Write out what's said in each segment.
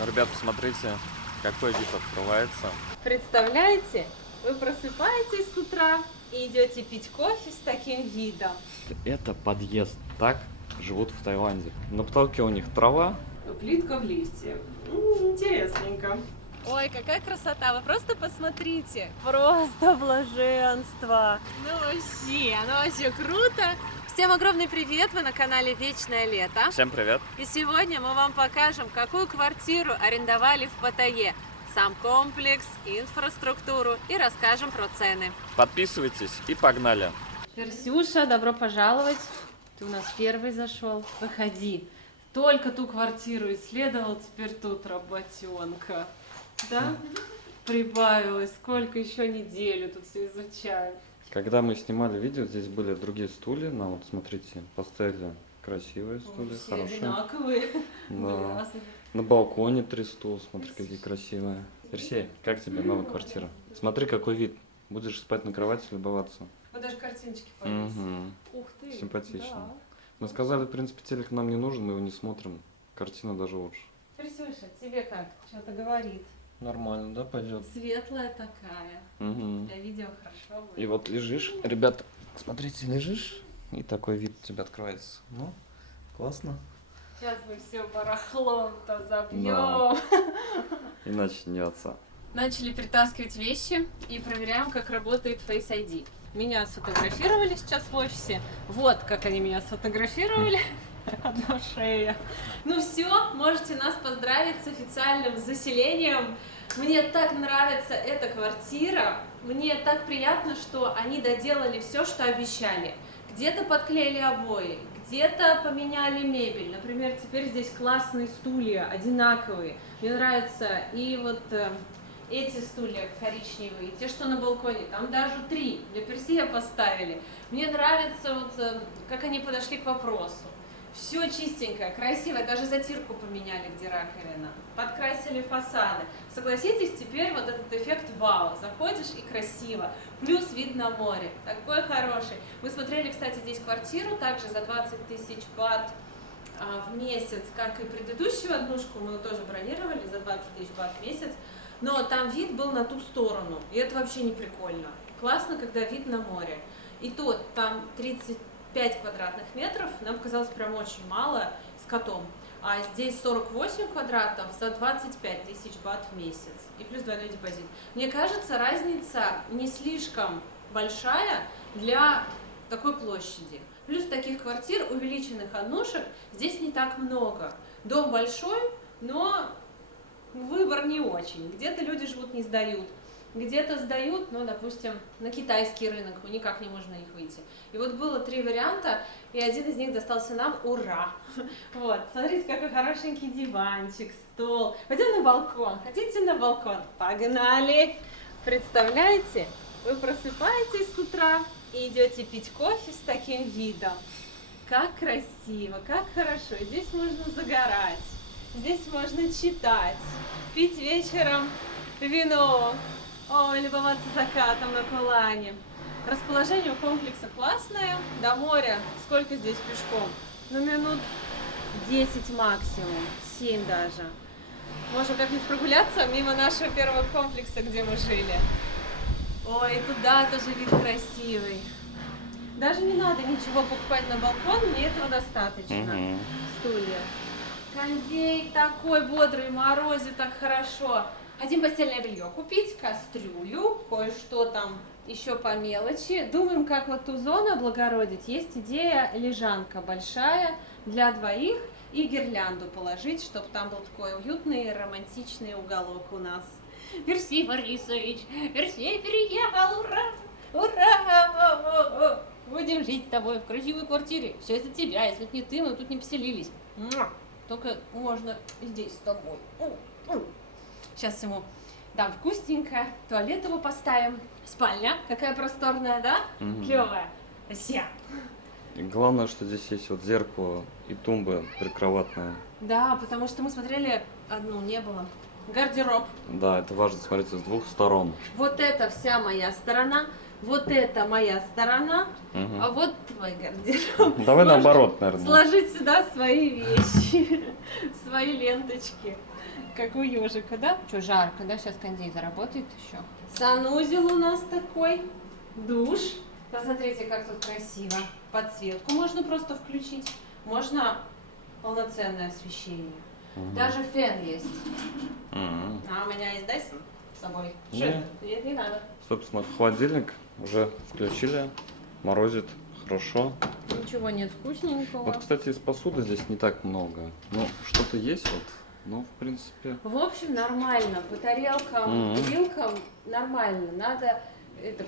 Ну, ребят, посмотрите, какой вид открывается. Представляете, вы просыпаетесь с утра и идете пить кофе с таким видом. Это подъезд. Так живут в Таиланде. На потолке у них трава. Плитка в лифте. Интересненько. Ой, какая красота! Вы просто посмотрите! Просто блаженство! Ну вообще круто! Всем огромный привет! Вы на канале Вечное Лето. Всем привет. И сегодня мы вам покажем, какую квартиру арендовали в Паттайе. Сам комплекс, инфраструктуру и расскажем про цены. Подписывайтесь и погнали. Персюша, добро пожаловать. Ты у нас первый зашел. Выходи. Только ту квартиру исследовал, теперь тут работенка. Да? Прибавилось. Сколько еще неделю тут все изучаю. Когда мы снимали видео, здесь были другие стулья. Нам вот, смотрите, поставили красивые стулья, Все хорошие. одинаковые. Да. На балконе 3 стула, смотри, какие красивые. Персей, как тебе новая квартира? Смотри, какой вид. Будешь спать на кровати, любоваться. Вот даже картиночки повесили. Угу. Ух ты. Симпатично. Да. Мы сказали, в принципе, телек нам не нужен, мы его не смотрим. Картина даже лучше. Персюша, тебе как? Что-то говорит. Нормально, да, пойдет? Светлая такая. Угу. Для видео хорошо будет. И вот лежишь, ребята, смотрите, лежишь, и такой вид у тебя открывается. Ну, классно. Сейчас мы все барахлом-то забьем. Да. И начнется. Начали притаскивать вещи и проверяем, как работает Face ID. Меня сфотографировали сейчас в офисе. Вот как они меня сфотографировали. Одна шея. Ну все, можете нас поздравить с официальным заселением. Мне так нравится эта квартира. Мне так приятно, что они доделали все, что обещали. Где-то подклеили обои, где-то поменяли мебель. Например, теперь здесь классные стулья, одинаковые. Мне нравятся и вот эти стулья коричневые, те, что на балконе, там даже 3 для Персея поставили. Мне нравится вот как они подошли к вопросу. Все чистенькое, красивое, даже затирку поменяли, где раковина, подкрасили фасады. Согласитесь, теперь вот этот эффект вау, заходишь и красиво, плюс вид на море, такой хороший. Мы смотрели, кстати, здесь квартиру также за 20 тысяч бат в месяц, как и предыдущую однушку, мы тоже бронировали за 20 тысяч бат в месяц, но там вид был на ту сторону, и это вообще не прикольно. Классно, когда вид на море. И то там 35 квадратных метров, нам казалось прям очень мало с котом. А здесь 48 квадратов за 25 тысяч бат в месяц. И плюс двойной депозит. Мне кажется, разница не слишком большая для такой площади. Плюс таких квартир, увеличенных однушек, здесь не так много. Дом большой, но выбор не очень. Где-то люди живут, не сдают. Где-то сдают, но, допустим, на китайский рынок, мы никак не можем на них выйти. И вот было 3 варианта, и один из них достался нам, ура! Вот, смотрите, какой хорошенький диванчик, стол. Пойдем на балкон, хотите на балкон? Погнали! Представляете, вы просыпаетесь с утра и идете пить кофе с таким видом. Как красиво, как хорошо, здесь можно загорать, здесь можно читать, пить вечером вино. Ой, любоваться закатом на Пылане. Расположение у комплекса классное. До моря сколько здесь пешком? Ну, минут 10 максимум, 7 даже. Можем как-нибудь прогуляться мимо нашего первого комплекса, где мы жили. Ой, туда тоже вид красивый. Даже не надо ничего покупать на балкон, мне этого достаточно. Стулья. Кондей такой бодрый, морозит так хорошо. Хотим постельное белье купить, кастрюлю, кое-что там еще по мелочи. Думаем, как вот ту зону облагородить. Есть идея лежанка большая для 2 и гирлянду положить, чтобы там был такой уютный романтичный уголок у нас. Персей Борисович, Персей переехал, ура! Ура! Будем жить с тобой в красивой квартире. Все из-за тебя, если бы не ты, мы тут не поселились. Только можно здесь с тобой. Сейчас ему дам вкусненько, туалет его поставим. Спальня какая просторная, да? Клевая. Вся. И главное, что здесь есть вот зеркало и тумба прикроватная. Да, потому что мы смотрели, одну не было. Гардероб. Да, это важно смотреть с 2 сторон. Вот это вся моя сторона, вот это моя сторона, а вот твой гардероб. Давай Можно наоборот, наверное. сложить сюда свои вещи, свои ленточки. Как у ежика, да? Что, жарко, да? Сейчас кондей заработает еще. Санузел у нас такой. Душ. Посмотрите, как тут красиво. Подсветку можно просто включить. Можно полноценное освещение. Даже фен есть. А у меня есть Dyson с собой. Что это? Нет, не надо. Собственно, холодильник уже включили. Морозит хорошо. Ничего нет вкусненького. Вот, кстати, из посуды здесь не так много. Ну, что-то есть вот. Ну, в принципе. В общем, нормально. По тарелкам, вилкам нормально. Надо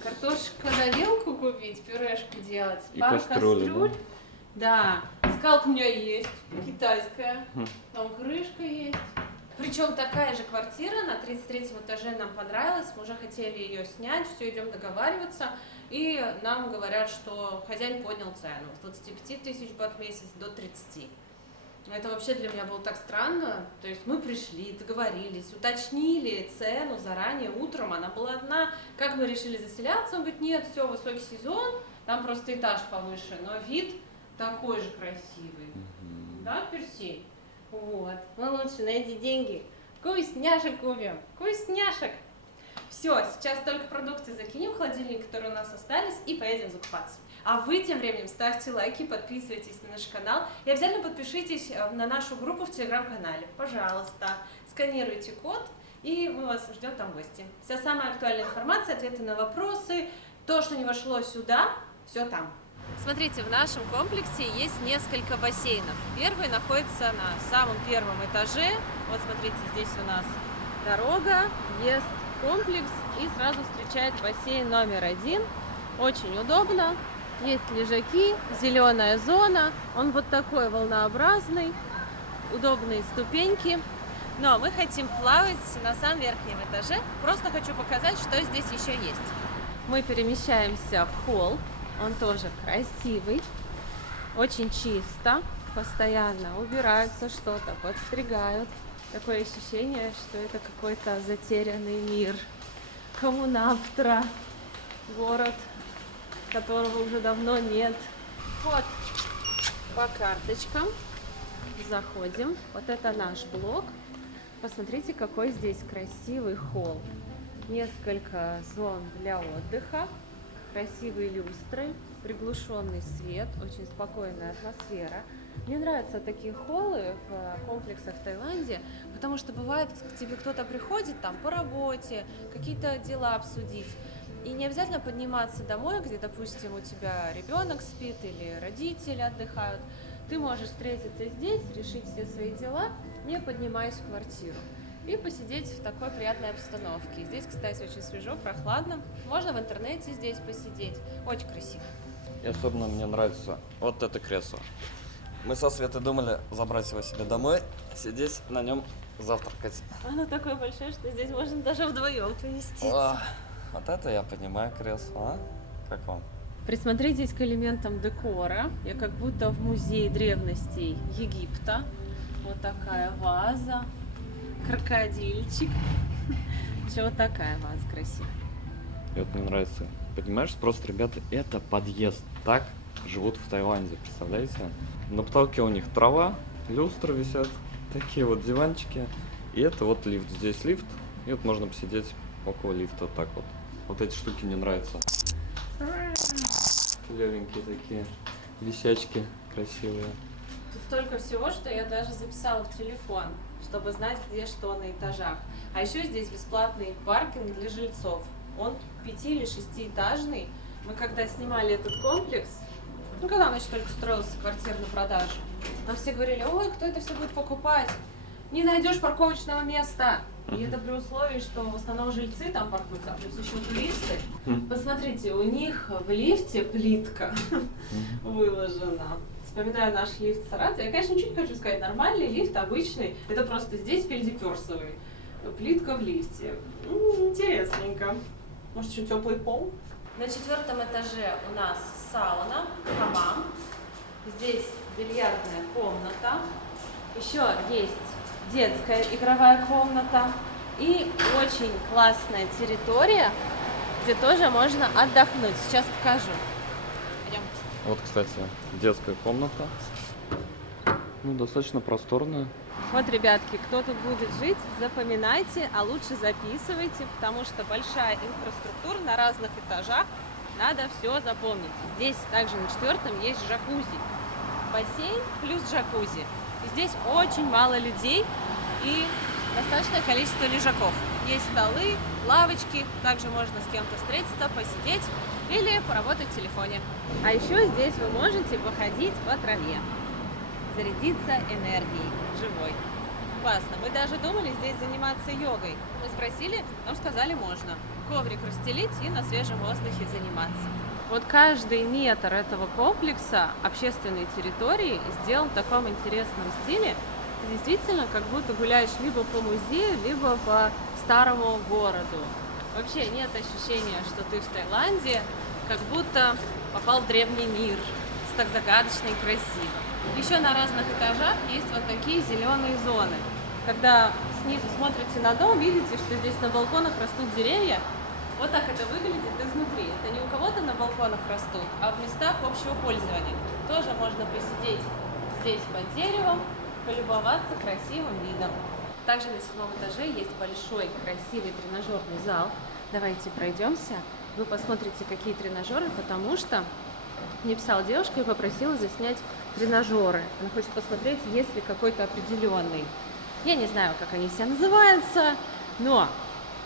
картошка на вилку купить, пюрешку делать. И пару кастрюль. Да. Скалка у меня есть, китайская. Там крышка есть. Причем такая же квартира на 33-м этаже нам понравилась. Мы уже хотели ее снять, все, идем договариваться. И нам говорят, что хозяин поднял цену с 25 тысяч бат в месяц до 30. Это вообще для меня было так странно. То есть мы пришли, договорились, уточнили цену заранее утром. Она была одна. Как мы решили заселяться? Он говорит, нет, все, высокий сезон, там просто этаж повыше, но вид такой же красивый. Да, Персей? Вот. Мы лучше на эти деньги вкусняшек купим. Вкусняшек. Все, сейчас только продукты закинем в холодильник, которые у нас остались, и поедем закупаться. А вы тем временем ставьте лайки, подписывайтесь на наш канал и обязательно подпишитесь на нашу группу в телеграм-канале. Пожалуйста, сканируйте код, и мы вас ждем там в гости. Вся самая актуальная информация, ответы на вопросы, то, что не вошло сюда, все там. Смотрите, в нашем комплексе есть несколько бассейнов. Первый находится на самом первом этаже. Вот смотрите, здесь у нас дорога, въезд в комплекс, и сразу встречает бассейн номер 1. Очень удобно. Есть лежаки, зеленая зона. Он вот такой волнообразный, удобные ступеньки. Но мы хотим плавать на самом верхнем этаже. Просто хочу показать, что здесь еще есть. Мы перемещаемся в холл. Он тоже красивый, очень чисто, постоянно убираются что-то, подстригают. Такое ощущение, что это какой-то затерянный мир. Коммунаптра, город, которого уже давно нет. Вот, по карточкам заходим. Вот это наш блок. Посмотрите, какой здесь красивый холл. Несколько зон для отдыха. Красивые люстры, приглушенный свет, очень спокойная атмосфера. Мне нравятся такие холлы в комплексах в Таиланде, потому что бывает, к тебе кто-то приходит там по работе, какие-то дела обсудить. И не обязательно подниматься домой, где, допустим, у тебя ребенок спит или родители отдыхают. Ты можешь встретиться здесь, решить все свои дела, не поднимаясь в квартиру. И посидеть в такой приятной обстановке. Здесь, кстати, очень свежо, прохладно. Можно в интернете здесь посидеть. Очень красиво. И особенно мне нравится вот это кресло. Мы со Светой думали забрать его себе домой, сидеть на нем, завтракать. Оно такое большое, что здесь можно даже вдвоем поместиться. Вот это я понимаю кресло, а? Как вам? Присмотритесь к элементам декора. Я как будто в музее древностей Египта. Вот такая ваза. Крокодильчик. Еще вот такая ваза красивая. И вот мне нравится. Понимаешь, просто, ребята, это подъезд. Так живут в Таиланде, представляете? На потолке у них трава, люстры висят, такие вот диванчики. И это вот лифт. Здесь лифт. И вот можно посидеть около лифта вот так вот. Вот эти штуки мне нравятся. Левенькие такие висячки красивые. Тут столько всего, что я даже записала в телефон, чтобы знать, где что на этажах. А еще здесь бесплатный паркинг для жильцов. Он 5- или 6-этажный. Мы когда снимали этот комплекс, когда он еще только строился, квартира на продажу, нам все говорили, ой, кто это все будет покупать? Не найдешь парковочного места. И это при условии, что в основном жильцы там паркуются, а плюс еще туристы. Посмотрите, у них в лифте плитка выложена. Вспоминаю наш лифт в Саратове. Я, конечно, ничего не хочу сказать. Нормальный лифт, обычный. Это просто здесь пельдиперсовый. Плитка в лифте. Интересненько. Может, еще теплый пол? На 4-м этаже у нас сауна, хамам. Здесь бильярдная комната. Еще есть детская игровая комната. И очень классная территория, где тоже можно отдохнуть. Сейчас покажу. Пойдем. Вот, кстати, детская комната. Ну, достаточно просторная. Вот, ребятки, кто тут будет жить, запоминайте, а лучше записывайте, потому что большая инфраструктура на разных этажах, надо все запомнить. Здесь также на 4-м есть джакузи, бассейн плюс джакузи. И здесь очень мало людей и достаточное количество лежаков. Есть столы, лавочки, также можно с кем-то встретиться, посидеть или поработать в телефоне. А еще здесь вы можете походить по траве, зарядиться энергией живой. Классно. Мы даже думали здесь заниматься йогой. Мы спросили, нам сказали можно. Коврик расстелить и на свежем воздухе заниматься. Вот каждый метр этого комплекса общественной территории сделан в таком интересном стиле. Ты действительно как будто гуляешь либо по музею, либо по старому городу. Вообще нет ощущения, что ты в Таиланде, как будто попал в древний мир. Так загадочно и красиво. Еще на разных этажах есть вот такие зеленые зоны. Когда снизу смотрите на дом, видите, что здесь на балконах растут деревья. Вот так это выглядит изнутри. Это не у кого-то на балконах растут, а в местах общего пользования. Тоже можно посидеть здесь под деревом, полюбоваться красивым видом. Также на 7-м этаже есть большой красивый тренажерный зал. Давайте пройдемся. Вы посмотрите, какие тренажеры, потому что мне писала девушка и попросила заснять тренажеры. Она хочет посмотреть, есть ли какой-то определенный. Я не знаю, как они все называются, но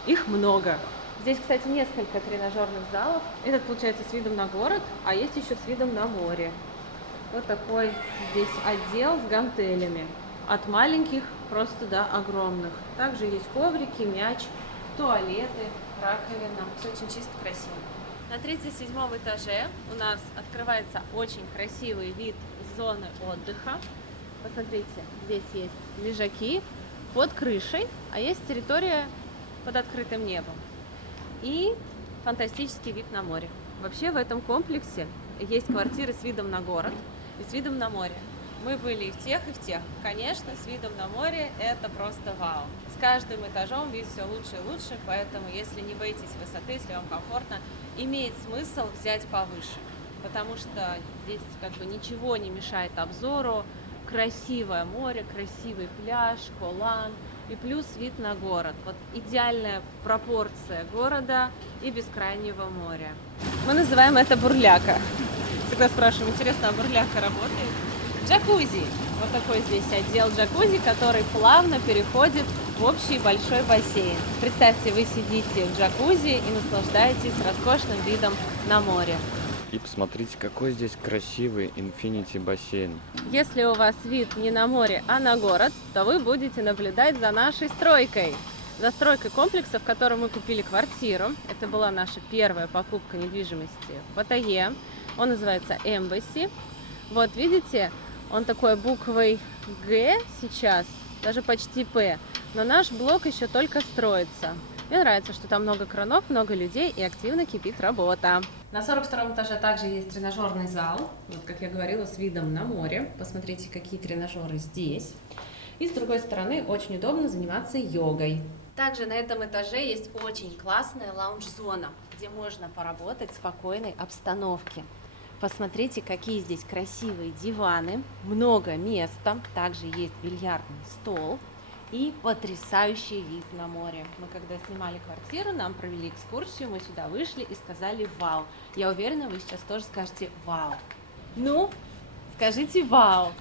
их много. Здесь, кстати, несколько тренажерных залов. Этот, получается, с видом на город, а есть еще с видом на море. Вот такой здесь отдел с гантелями. От маленьких просто до огромных. Также есть коврики, мяч, туалеты, раковина. Все очень чисто, красиво. На 37-м этаже у нас открывается очень красивый вид зоны отдыха. Посмотрите, здесь есть лежаки под крышей, а есть территория под открытым небом. И фантастический вид на море. Вообще в этом комплексе есть квартиры с видом на город и с видом на море. Мы были и в тех, и в тех. Конечно, с видом на море это просто вау. С каждым этажом вид все лучше и лучше, поэтому если не боитесь высоты, если вам комфортно, имеет смысл взять повыше, потому что здесь как бы ничего не мешает обзору, красивое море, красивый пляж, Колан и плюс вид на город. Вот идеальная пропорция города и бескрайнего моря. Мы называем это бурляка. Всегда спрашиваем, интересно, а бурляка работает? Джакузи. Вот такой здесь отдел джакузи, который плавно переходит в общий большой бассейн. Представьте, вы сидите в джакузи и наслаждаетесь роскошным видом на море. И посмотрите, какой здесь красивый инфинити бассейн. Если у вас вид не на море, а на город, то вы будете наблюдать за нашей стройкой. За стройкой комплекса, в котором мы купили квартиру. Это была наша первая покупка недвижимости в Паттайе. Он называется Embassy. Вот видите, он такой буквой Г сейчас, даже почти П. Но наш блок еще только строится. Мне нравится, что там много кранов, много людей и активно кипит работа. На 42-м этаже также есть тренажерный зал. Вот, как я говорила, с видом на море. Посмотрите, какие тренажеры здесь. И с другой стороны, очень удобно заниматься йогой. Также на этом этаже есть очень классная лаунж-зона, где можно поработать в спокойной обстановке. Посмотрите, какие здесь красивые диваны, много места, также есть бильярдный стол и потрясающий вид на море. Мы когда снимали квартиру, нам провели экскурсию, мы сюда вышли и сказали вау. Я уверена, вы сейчас тоже скажете вау. Ну, скажите вау.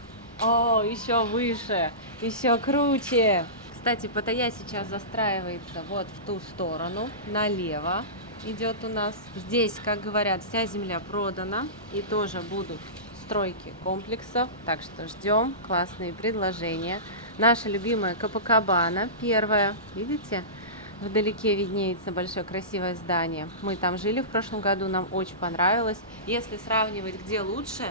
О, еще выше, еще круче. Кстати, Паттайя сейчас застраивается вот в ту сторону, налево идет у нас. Здесь, как говорят, вся земля продана и тоже будут стройки комплексов, так что ждем классные предложения. Наша любимая Копакабана, первая, видите, вдалеке виднеется большое красивое здание. Мы там жили в прошлом году, нам очень понравилось. Если сравнивать, где лучше,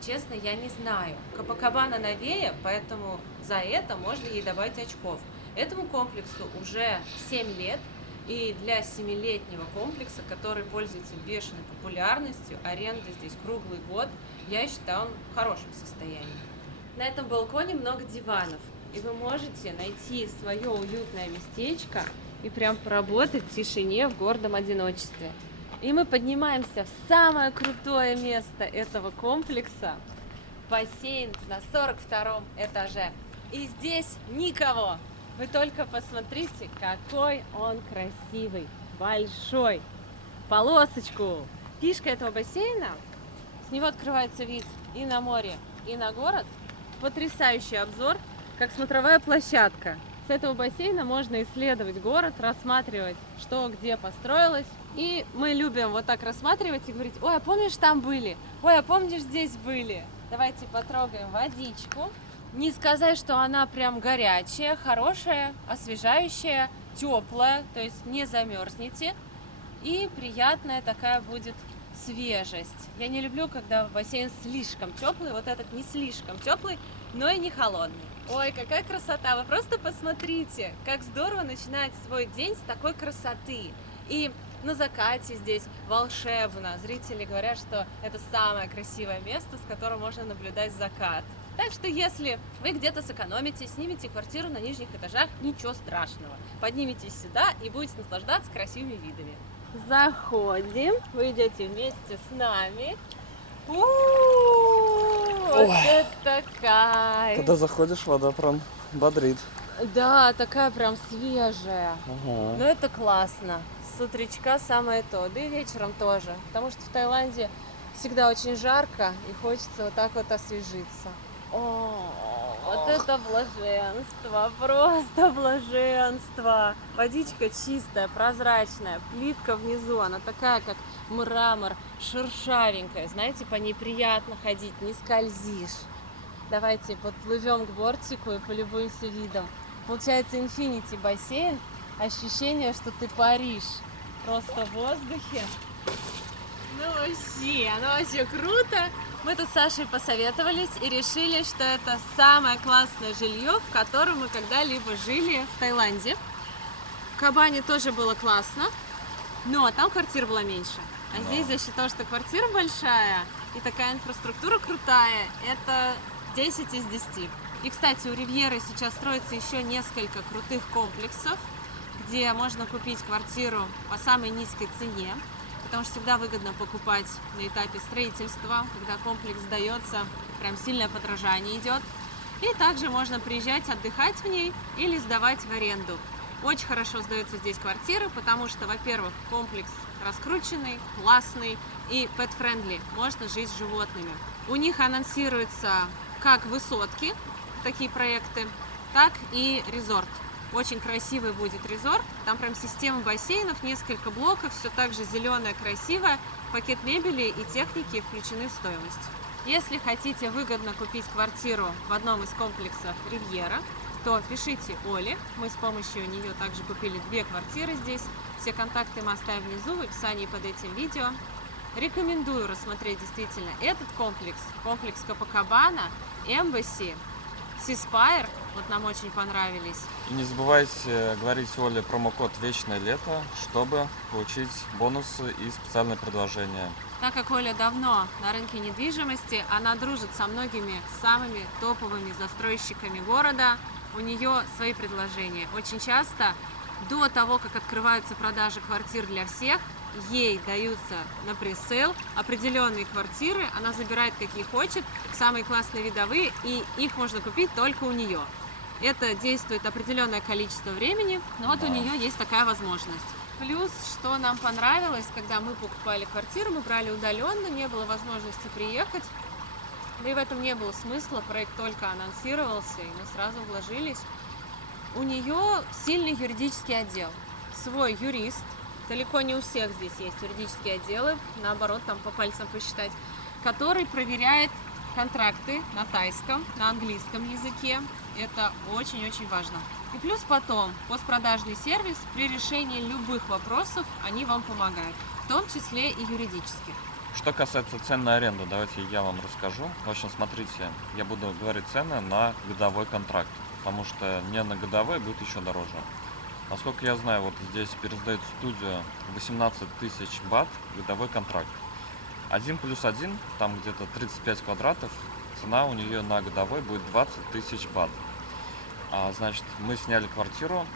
честно, я не знаю. Копакабана новее, поэтому за это можно ей добавить очков. Этому комплексу уже 7 лет. И для 7-летнего комплекса, который пользуется бешеной популярностью, аренда здесь круглый год, я считаю, он в хорошем состоянии. На этом балконе много диванов, и вы можете найти свое уютное местечко и прям поработать в тишине, в гордом одиночестве. И мы поднимаемся в самое крутое место этого комплекса – бассейн на 42-м этаже. И здесь никого. Вы только посмотрите, какой он красивый, большой. Полосочку. Фишка этого бассейна, с него открывается вид и на море, и на город. Потрясающий обзор, как смотровая площадка. С этого бассейна можно исследовать город, рассматривать, что где построилось. И мы любим вот так рассматривать и говорить: ой, а помнишь, там были? Ой, а помнишь, здесь были? Давайте потрогаем водичку. Не сказать, что она прям горячая, хорошая, освежающая, теплая, то есть не замерзнете. И приятная такая будет свежесть. Я не люблю, когда бассейн слишком теплый, вот этот не слишком теплый, но и не холодный. Ой, какая красота! Вы просто посмотрите, как здорово начинать свой день с такой красоты. И на закате здесь волшебно. Зрители говорят, что это самое красивое место, с которого можно наблюдать закат. Так что если вы где-то сэкономите, снимете квартиру на нижних этажах, ничего страшного. Подниметесь сюда и будете наслаждаться красивыми видами. Заходим, вы идете вместе с нами. Вот это кайф! Когда заходишь, вода прям бодрит. Да, такая прям свежая. Ага. Ну это классно. С утречка самое то, да и вечером тоже. Потому что в Таиланде всегда очень жарко и хочется вот так вот освежиться. О, вот это блаженство, просто блаженство. Водичка чистая, прозрачная, плитка внизу, она такая, как мрамор, шершавенькая. Знаете, по ней приятно ходить, не скользишь. Давайте подплывем к бортику и полюбуемся видом. Получается инфинити бассейн, ощущение, что ты паришь просто в воздухе. Ну вообще круто. Мы тут с Сашей посоветовались и решили, что это самое классное жилье, в котором мы когда-либо жили в Таиланде. В Кабане тоже было классно, но там квартира была меньше. А здесь за счет того, что квартира большая и такая инфраструктура крутая, это 10 из 10. И, кстати, у Ривьеры сейчас строится еще несколько крутых комплексов, где можно купить квартиру по самой низкой цене, потому что всегда выгодно покупать на этапе строительства, когда комплекс сдается, прям сильное подорожание идет. И также можно приезжать отдыхать в ней или сдавать в аренду. Очень хорошо сдаются здесь квартиры, потому что, во-первых, комплекс раскрученный, классный и pet-friendly, можно жить с животными. У них анонсируется как высотки, такие проекты, так и резорт. Очень красивый будет резорт, там прям система бассейнов, несколько блоков, все так же зеленое, красивое, пакет мебели и техники включены в стоимость. Если хотите выгодно купить квартиру в одном из комплексов Ривьера, то пишите Оле, мы с помощью нее также купили 2 квартиры здесь, все контакты мы оставим внизу в описании под этим видео. Рекомендую рассмотреть действительно этот комплекс, комплекс Копакабана, Эмбасси, Сиспайр, вот нам очень понравились. И не забывайте говорить Оле промокод «Вечное лето», чтобы получить бонусы и специальные предложения. Так как Оля давно на рынке недвижимости, она дружит со многими самыми топовыми застройщиками города, у нее свои предложения. Очень часто до того, как открываются продажи квартир для всех, ей даются на пресейл определенные квартиры, она забирает какие хочет, самые классные видовые, и их можно купить только у нее. Это действует определенное количество времени, но вот у нее есть такая возможность. Плюс, что нам понравилось, когда мы покупали квартиру, мы брали удаленно, не было возможности приехать, да и в этом не было смысла, проект только анонсировался, и мы сразу вложились. У нее сильный юридический отдел, свой юрист. Далеко не у всех здесь есть юридические отделы, наоборот, там по пальцам посчитать, который проверяет контракты на тайском, на английском языке. Это очень-очень важно. И плюс потом постпродажный сервис, при решении любых вопросов они вам помогают, в том числе и юридических. Что касается цен на аренду, давайте я вам расскажу. В общем, смотрите, я буду говорить цены на годовой контракт, потому что не на годовой будет еще дороже. Насколько я знаю, вот здесь пересдают студию 18 тысяч бат, годовой контракт. 1+1, там где-то 35 квадратов, цена у нее на годовой будет 20 тысяч бат. Значит, мы сняли квартиру,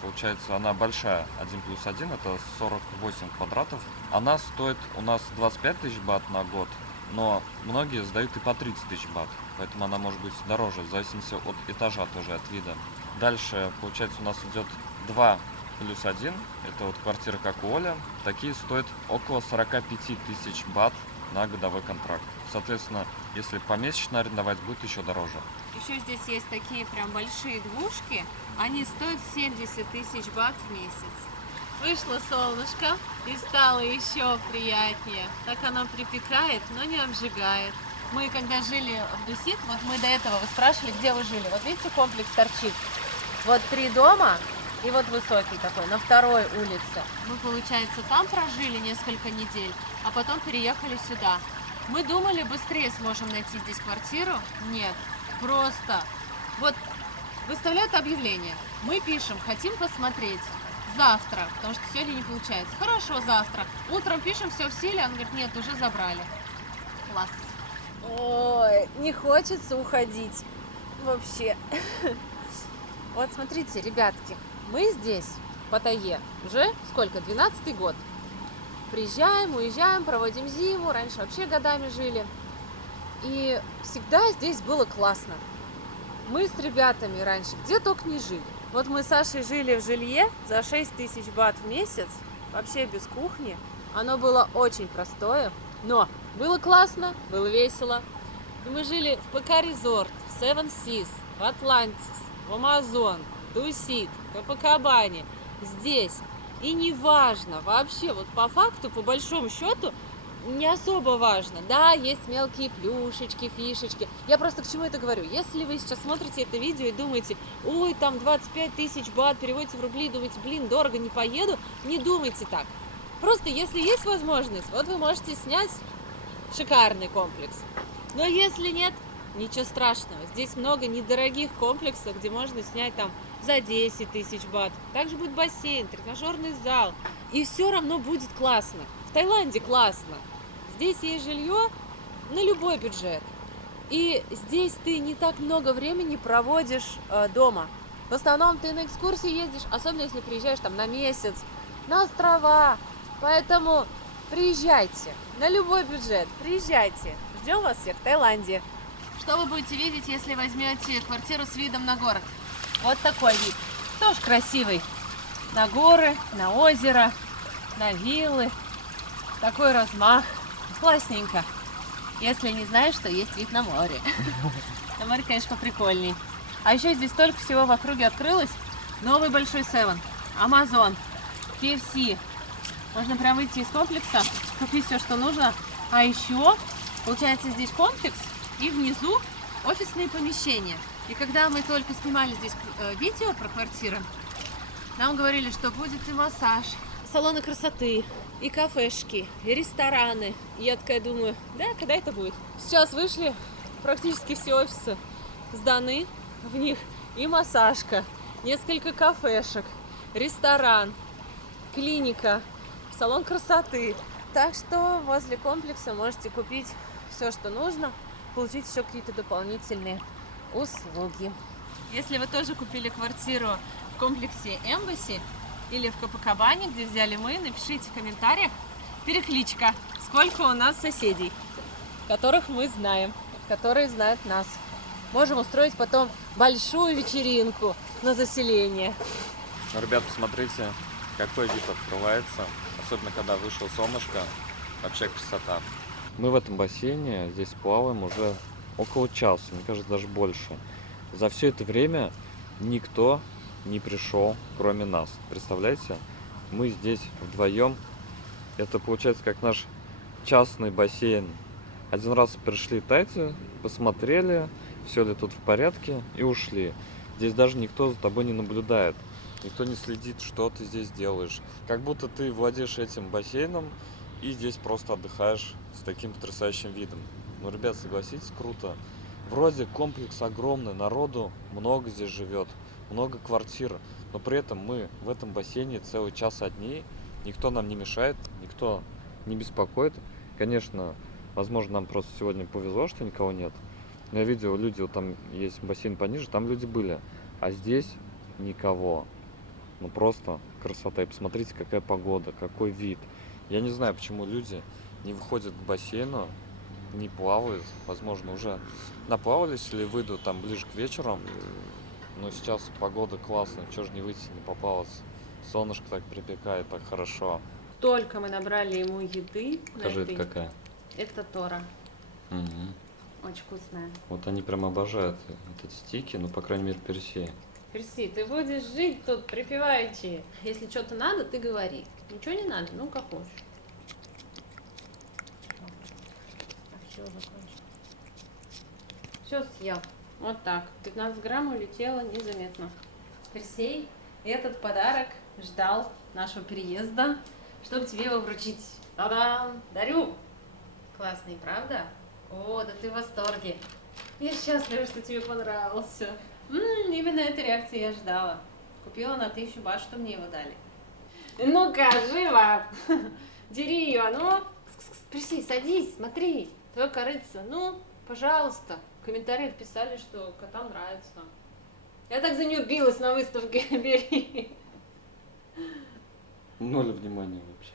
получается, она большая, 1+1, это 48 квадратов. Она стоит у нас 25 тысяч бат на год, но многие сдают и по 30 тысяч бат, поэтому она может быть дороже, в зависимости от этажа тоже, от вида. Дальше, получается, у нас идет 2+1, это вот квартира, как у Оли, такие стоят около 45 тысяч бат на годовой контракт. Соответственно, если помесячно арендовать, будет еще дороже. Еще здесь есть такие прям большие двушки, они стоят 70 тысяч бат в месяц. Вышло солнышко и стало еще приятнее. Так оно припекает, но не обжигает. Мы когда жили в Дусит, вот мы до этого, вы спрашивали, где вы жили. Вот видите, комплекс торчит. Вот 3 дома и вот высокий такой, на второй улице. Мы, получается, там прожили несколько недель, а потом переехали сюда. Мы думали, быстрее сможем найти здесь квартиру. Нет, просто. Вот выставляют объявление. Мы пишем, хотим посмотреть. Завтра, потому что сегодня не получается. Хорошо, завтра. Утром пишем, все в силе. Он говорит, нет, уже забрали. Класс. Ой, не хочется уходить вообще. Вот смотрите, ребятки, мы здесь, в Паттайе, уже сколько, 12-й год. Приезжаем, уезжаем, проводим зиму. Раньше вообще годами жили. И всегда здесь было классно. Мы с ребятами раньше где только не жили. Вот мы с Сашей жили в жилье за 6 тысяч бат в месяц, вообще без кухни. Оно было очень простое, но было классно, было весело. И мы жили в ПК Resort, в Seven Seas, в Атлантис, в Амазон, Дусит, в Копакабане, здесь. И не важно вообще, вот по факту, по большому счету, не особо важно. Да, есть мелкие плюшечки, фишечки. Я просто к чему это говорю? Если вы сейчас смотрите это видео и думаете, ой, там 25 тысяч бат, переводите в рубли, думаете, блин, дорого, не поеду, не думайте так. Просто если есть возможность, вот вы можете снять шикарный комплекс. Но если нет, ничего страшного. Здесь много недорогих комплексов, где можно снять там за 10 тысяч бат. Также будет бассейн, тренажерный зал. И все равно будет классно. В Таиланде классно. Здесь есть жилье на любой бюджет. И здесь ты не так много времени проводишь дома. В основном ты на экскурсии ездишь, особенно если приезжаешь там на месяц, на острова. Поэтому приезжайте на любой бюджет, приезжайте. Ждем вас всех в Таиланде. Что вы будете видеть, если возьмете квартиру с видом на город? Вот такой вид. Тоже красивый. На горы, на озеро, на виллы. Такой размах. Классненько. Если не знаешь, что есть вид на море. На море, конечно, поприкольней. А еще здесь столько всего в округе открылось. Новый большой Seven, Amazon, KFC. Можно прям выйти из комплекса, купить все, что нужно. А еще, получается, здесь комплекс и внизу офисные помещения. И когда мы только снимали здесь видео про квартиры, нам говорили, что будет и массаж, салоны красоты, и кафешки, и рестораны. И я такая думаю, да, когда это будет? Сейчас вышли, практически все офисы сданы, в них и массажка, несколько кафешек, ресторан, клиника, салон красоты. Так что возле комплекса можете купить все, что нужно, получить еще какие-то дополнительные услуги. Если вы тоже купили квартиру в комплексе Embassy или в Копакабане, где взяли мы, напишите в комментариях перекличка, сколько у нас соседей, которых мы знаем, которые знают нас. Можем устроить потом большую вечеринку на заселение. Ну, ребят, посмотрите, какой вид открывается, особенно когда вышло солнышко, вообще красота. Мы в этом бассейне здесь плаваем уже около часа, мне кажется, даже больше. За все это время никто не пришел, кроме нас. Представляете? Мы здесь вдвоем. Это получается как наш частный бассейн. Один раз пришли тайцы, посмотрели, все ли тут в порядке, и ушли. Здесь даже никто за тобой не наблюдает. Никто не следит, что ты здесь делаешь. Как будто ты владеешь этим бассейном и здесь просто отдыхаешь с таким потрясающим видом. Ну, ребят, согласитесь, круто. Вроде комплекс огромный, народу много здесь живет, много квартир, но при этом мы в этом бассейне целый час одни, никто нам не мешает, никто не беспокоит. Конечно, возможно, нам просто сегодня повезло, что никого нет. Но я видел, люди, вот там есть бассейн пониже, там люди были, а здесь никого. Ну просто красота. И посмотрите, какая погода, какой вид. Я не знаю, почему люди не выходят к бассейну не плавают. Возможно, уже наплавались или выйдут там ближе к вечеру. Но сейчас погода классная, чего ж не выйти, не поплаваться. Солнышко так припекает, так хорошо. Только мы набрали ему еды. Скажи, это какая? Это Тора. Мгм. Очень вкусная. Вот они прям обожают эти стики, ну, по крайней мере, Персеи. Перси, ты будешь жить тут припеваючи. Если что-то надо, ты говори. Ничего не надо, ну как хочешь. Все, закончил. Все съел. Вот так. 15 грамм улетело незаметно. Персей, этот подарок ждал нашего переезда, чтобы тебе его вручить. Та-дам! Дарю! Классный, правда? О, да ты в восторге. Я счастлива, что тебе понравился. Именно этой реакции я ждала. Купила на 1000 бат, что мне его дали. Ну-ка, живо! Дери ее, ну! Перси, садись, смотри, твое корыце. Ну, пожалуйста. В комментариях писали, что котам нравится. Я так за нее билась на выставке. Бери. Ноль внимания вообще.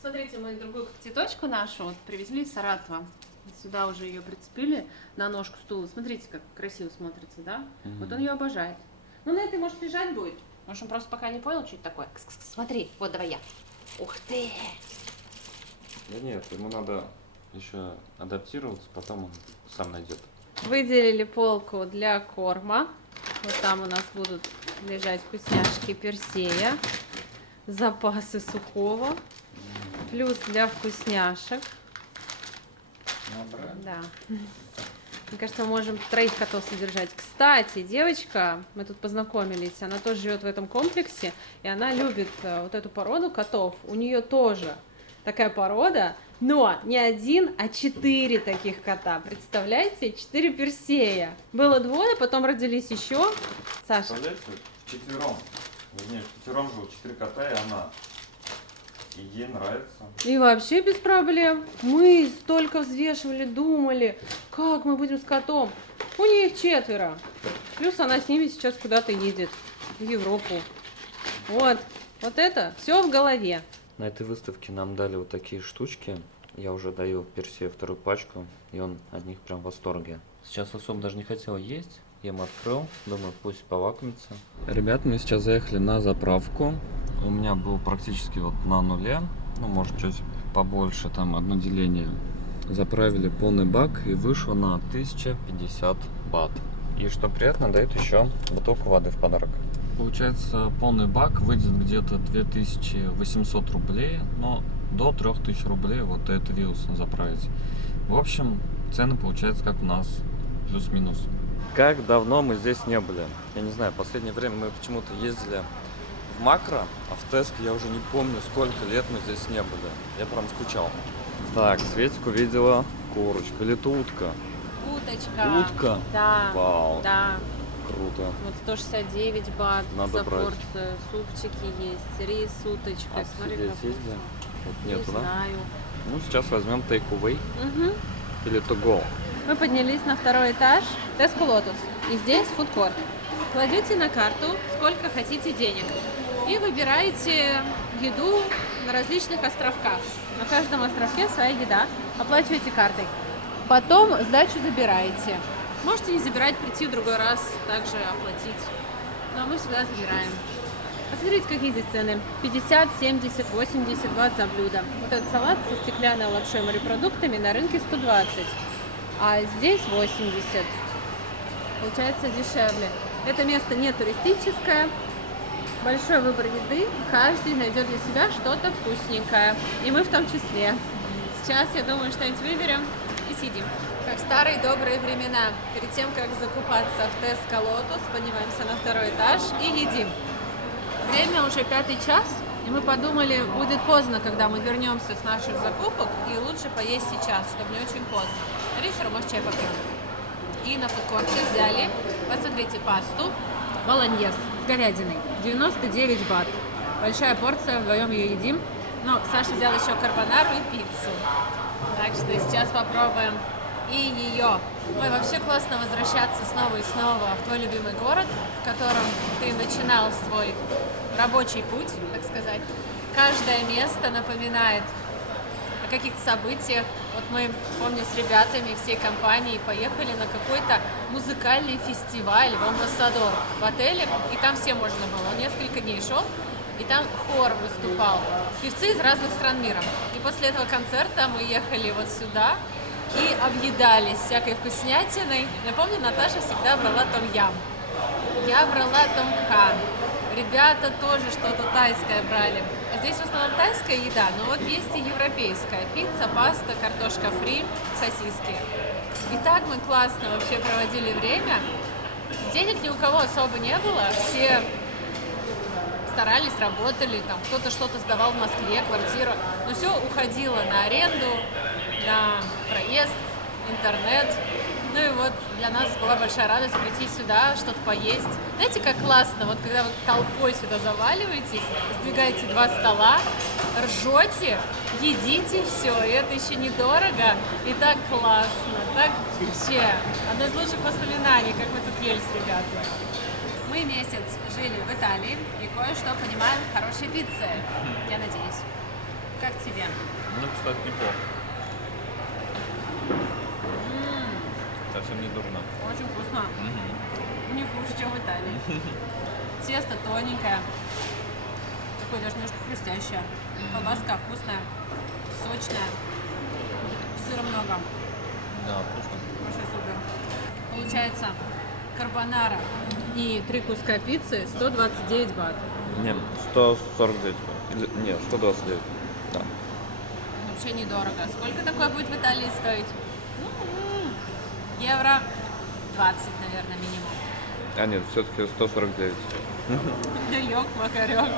Смотрите, мы другую когтеточку нашу вот привезли из Саратова. Сюда уже ее прицепили на ножку стула. Смотрите, как красиво смотрится, да? Вот он ее обожает. Ну, на этой, может, лежать будет. Может, он просто пока не понял, что это такое. Смотри, вот давай я. Ух ты! Да нет, ему надо еще адаптироваться, потом он сам найдет. Выделили полку для корма. Вот там у нас будут лежать вкусняшки Персея, запасы сухого, плюс для вкусняшек. Да. Мне кажется, мы можем 3 котов содержать. Кстати, девочка, мы тут познакомились, она тоже живет в этом комплексе, и она любит вот эту породу котов. У нее тоже такая порода, но не 1, а 4 таких кота. Представляете? 4 Персея. Было 2, потом родились еще. Саша. Представляете, вчетвером, вернее, вчетвером живут 4 кота и она. И ей нравится. И вообще без проблем. Мы столько взвешивали, думали, как мы будем с котом. У нее их 4. Плюс она с ними сейчас куда-то едет. В Европу. Вот. Вот это все в голове. На этой выставке нам дали вот такие штучки. Я уже даю Персею 2-ю пачку, и он от них прям в восторге. Сейчас особо даже не хотел есть. Я ему открыл, думаю, пусть полакомится. Ребят, мы сейчас заехали на заправку. У меня был практически вот на нуле, ну, может, чуть побольше, там, одно деление. Заправили полный бак и вышло на 1050 бат. И что приятно, дают еще бутылку воды в подарок. Получается, полный бак выйдет где-то 2800 рублей, но до 3000 рублей вот это вилус заправить. В общем, цены получаются как у нас, плюс-минус. Как давно мы здесь не были? Я не знаю, в последнее время мы почему-то ездили в Макро, а в Теско я уже не помню, сколько лет мы здесь не были. Я прям скучал. Так, Светик увидела курочку. Или это утка? Уточка. Утка? Да. Вау. Да. Круто. Вот 169 бат Надо за брать. порцию. Супчики есть, рис с уточкой. А Смотри, здесь как- есть где? Вот не нету, да? знаю. Ну, сейчас возьмем take away Мгм. или to go. Мы поднялись на 2-й этаж Tesco Lotus. И здесь фудкорт. Кладете на карту, сколько хотите денег. И выбираете еду на различных островках. На каждом островке своя еда. Оплачиваете картой. Потом сдачу забираете. Можете не забирать, прийти в другой раз, также оплатить. Но мы всегда забираем. Посмотрите, какие здесь цены. 50, 70, 80 бат за блюдо. Вот этот салат со стеклянной лапшой и морепродуктами на рынке 120. А здесь 80. Получается дешевле. Это место не туристическое. Большой выбор еды. Каждый найдет для себя что-то вкусненькое. И мы в том числе. Сейчас, я думаю, что-нибудь выберем и съедим. Как в старые добрые времена. Перед тем, как закупаться в Tesco Lotus, поднимаемся на 2-й этаж и едим. Время уже 5-й час, и мы подумали, будет поздно, когда мы вернемся с наших закупок, и лучше поесть сейчас, чтобы не очень поздно. А вечером, может, чай попьем. И на фудкорте взяли, посмотрите, пасту болоньез с говядиной, 99 бат. Большая порция, вдвоем ее едим. Но Саша взял еще карбонару и пиццу. Так что сейчас попробуем и ее. Ой, вообще классно возвращаться снова и снова в твой любимый город, в котором ты начинал свой рабочий путь, так сказать. Каждое место напоминает о каких-то событиях, Вот мы, помню, с ребятами всей компанией поехали на какой-то музыкальный фестиваль в Амбассадор в отеле, и там все можно было. Он несколько дней шел, и там хор выступал. Певцы из разных стран мира. И после этого концерта мы ехали вот сюда и объедались всякой вкуснятиной. Я помню, Наташа всегда брала том-ям. Я брала том-хан. Ребята тоже что-то тайское брали. Здесь в основном тайская еда, но вот есть и европейская. Пицца, паста, картошка фри, сосиски. И так мы классно вообще проводили время. Денег ни у кого особо не было. Все старались, работали, там кто-то что-то сдавал в Москве, квартиру. Но все уходило на аренду, на проезд, интернет. Ну и вот для нас была большая радость прийти сюда, что-то поесть. Знаете, как классно, вот когда вы толпой сюда заваливаетесь, сдвигаете 2 стола, ржете, едите все, и это еще недорого, и так классно, так вообще. Одно из лучших воспоминаний, как мы тут ели с ребятами. Мы месяц жили в Италии и кое-что понимаем в хорошей пицце, я надеюсь. Как тебе? Ну, кстати, неплохо. Совсем не дурно. Очень вкусно. Не хуже, чем в Италии. Тесто тоненькое. Такое даже немножко хрустящее. Колбаска вкусная, сочная. Сыра много. Да, вкусно. Вообще супер. Получается, карбонара и 3 куска пиццы 129 бат. Не, 149. Не, 129. Да. Вообще недорого. Сколько такое будет в Италии стоить? Евро 20, наверное, минимум. А нет, все-таки 149. Да ёк-макарёк.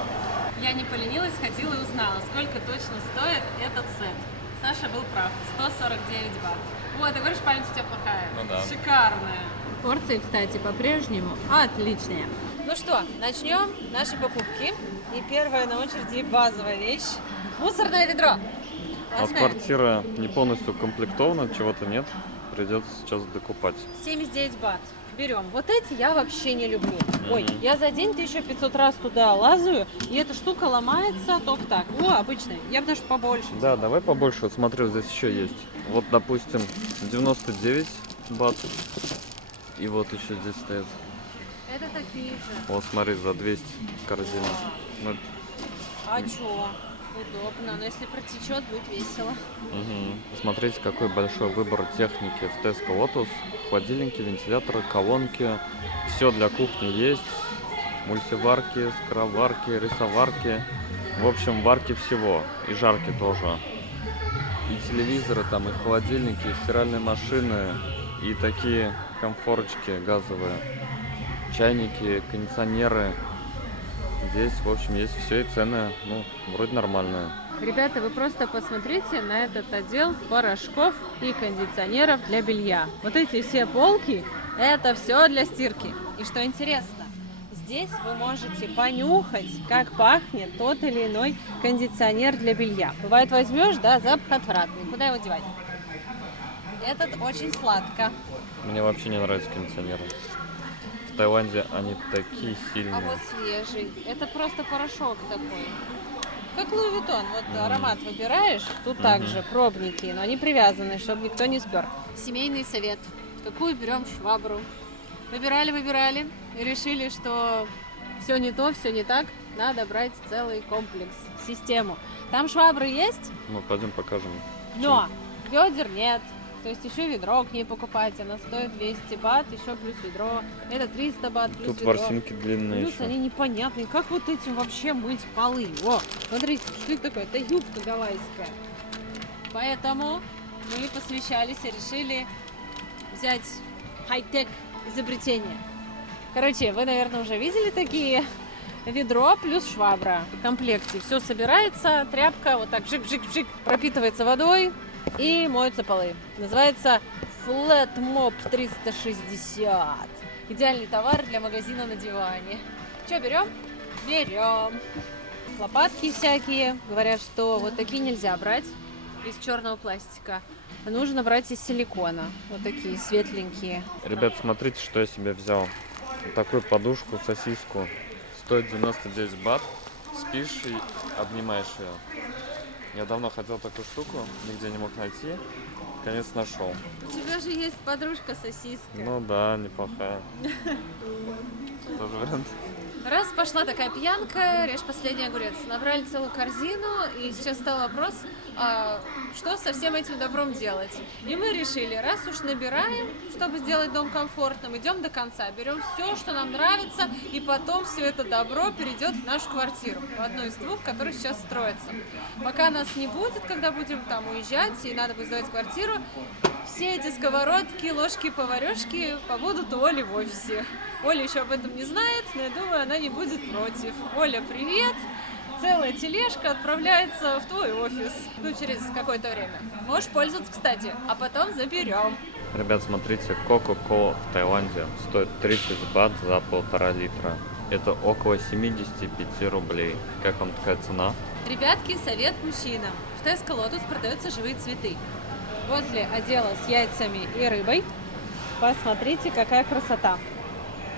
Я не поленилась, ходила и узнала, сколько точно стоит этот сет. Саша был прав, 149 бат. Вот, и говоришь, память у тебя плохая. Ну да. Шикарная. Порции, кстати, по-прежнему отличные. Ну что, начнем наши покупки. И первая на очереди базовая вещь. Мусорное ведро. У нас Классное? квартира не полностью укомплектована, чего-то нет. Придется сейчас докупать. 79 бат. Берем. Вот эти я вообще не люблю. Ой, я за день 1500 раз туда лазаю, и эта штука ломается только так. О, обычная. Я бы даже побольше. Да, давай побольше. Вот смотри, вот здесь еще есть. Вот, допустим, 99 бат. И вот еще здесь стоит. Это такие же. Вот смотри, за 200 корзина. Ну, А чё? Удобно, но если протечет, будет весело. Смотрите, какой большой выбор техники в Tesco Lotus. Холодильники, вентиляторы, колонки. Все для кухни есть. Мультиварки, скороварки, рисоварки. В общем, варки всего. И жарки тоже. И телевизоры там, и холодильники, и стиральные машины. И такие комфорочки газовые. Чайники, кондиционеры. Здесь, в общем, есть все, и цены, ну, вроде нормальные. Ребята, вы просто посмотрите на этот отдел порошков и кондиционеров для белья. Вот эти все полки, это все для стирки. И что интересно, здесь вы можете понюхать, как пахнет тот или иной кондиционер для белья. Бывает, возьмешь, да, запах отвратный. Куда его девать? Этот очень сладко. Мне вообще не нравятся кондиционеры. В Таиланде они такие сильные. А вот свежий. Это просто порошок такой. Как Луи Виттон. Вот аромат выбираешь, тут также пробники, но они привязаны, чтобы никто не спер. Семейный совет. Какую берем швабру? Выбирали и решили, что все не то, все не так. Надо брать целый комплекс, систему. Там швабры есть, Ну, пойдем покажем. но ведер нет. То есть еще ведро к ней покупать, она стоит 200 бат, еще плюс ведро. Это 300 бат плюс Тут ведро. ворсинки длинные Плюс еще. они непонятные. Как вот этим вообще мыть полы? О, смотрите, что это такое? Это юбка гавайская. Поэтому мы посвящались и решили взять хай-тек изобретение. Короче, вы, наверное, уже видели такие. Ведро плюс швабра в комплекте. Все собирается, тряпка вот так вжик-вжик-вжик пропитывается водой и моются полы. Называется Flat Mop 360. Идеальный товар для магазина на диване. Что, берем? Берем. Лопатки всякие. Говорят, что вот такие нельзя брать из черного пластика. Нужно брать из силикона. Вот такие светленькие. Ребят, смотрите, что я себе взял. Вот такую подушку, сосиску. Стоит 99 бат. Спишь и обнимаешь ее. Я давно хотел такую штуку, нигде не мог найти. Наконец нашел. У тебя же есть подружка сосиска. Ну да, неплохая. Тоже вариант. Раз пошла такая пьянка, режь последний огурец. Набрали целую корзину, и сейчас стал вопрос, что со всем этим добром делать. И мы решили, раз уж набираем, чтобы сделать дом комфортным, идем до конца, берем все, что нам нравится, и потом все это добро перейдет в нашу квартиру, в одну из двух, которые сейчас строятся. Пока нас не будет, когда будем там уезжать, и надо будет сдавать квартиру, все эти сковородки, ложки, поварешки побудут у Оли в офисе. Оля еще об этом не знает, но я думаю, она не будет против. Оля, привет! Целая тележка отправляется в твой офис. Ну, через какое-то время. Можешь пользоваться, кстати, а потом заберем. Ребят, смотрите, Кока-Кола в Таиланде стоит 30 бат за 1,5 литра. Это около 75 рублей. Как вам такая цена? Ребятки, совет мужчинам. В Tesco Lotus продаются живые цветы. Возле отдела с яйцами и рыбой. Посмотрите, какая красота.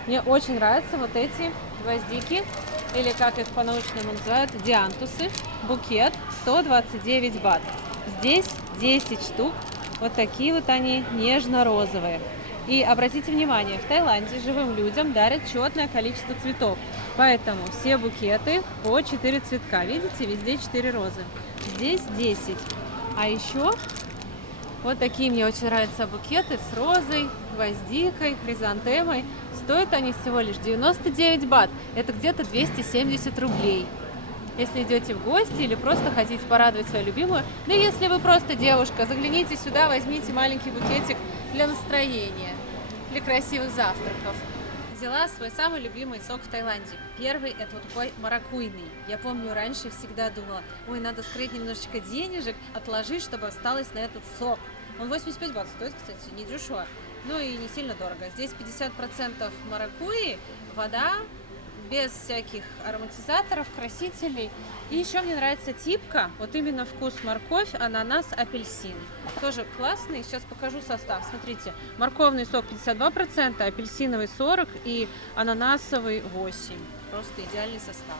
Мне очень нравятся вот эти гвоздики, или как их по-научному называют, диантусы. Букет 129 бат. Здесь 10 штук. Вот такие вот они нежно-розовые. И обратите внимание, в Таиланде живым людям дарят четное количество цветов. Поэтому все букеты по 4 цветка. Видите, везде 4 розы. Здесь 10. А еще вот такие мне очень нравятся букеты с розой, гвоздикой, хризантемой. Стоят они всего лишь 99 бат. Это где-то 270 рублей. Если идете в гости или просто хотите порадовать свою любимую. Да если вы просто девушка, загляните сюда, возьмите маленький букетик для настроения, для красивых завтраков. Взяла свой самый любимый сок в Таиланде. Первый – это вот такой маракуйный. Я помню, раньше всегда думала, ой, надо скрыть немножечко денежек, отложить, чтобы осталось на этот сок. Он 85 бат стоит, кстати, не дешево, ну и не сильно дорого. Здесь 50% маракуйи, вода, без всяких ароматизаторов, красителей. И еще мне нравится типка, вот именно вкус морковь, ананас, апельсин. Тоже классный, сейчас покажу состав. Смотрите, морковный сок 52%, апельсиновый 40% и ананасовый 8%. Просто идеальный состав.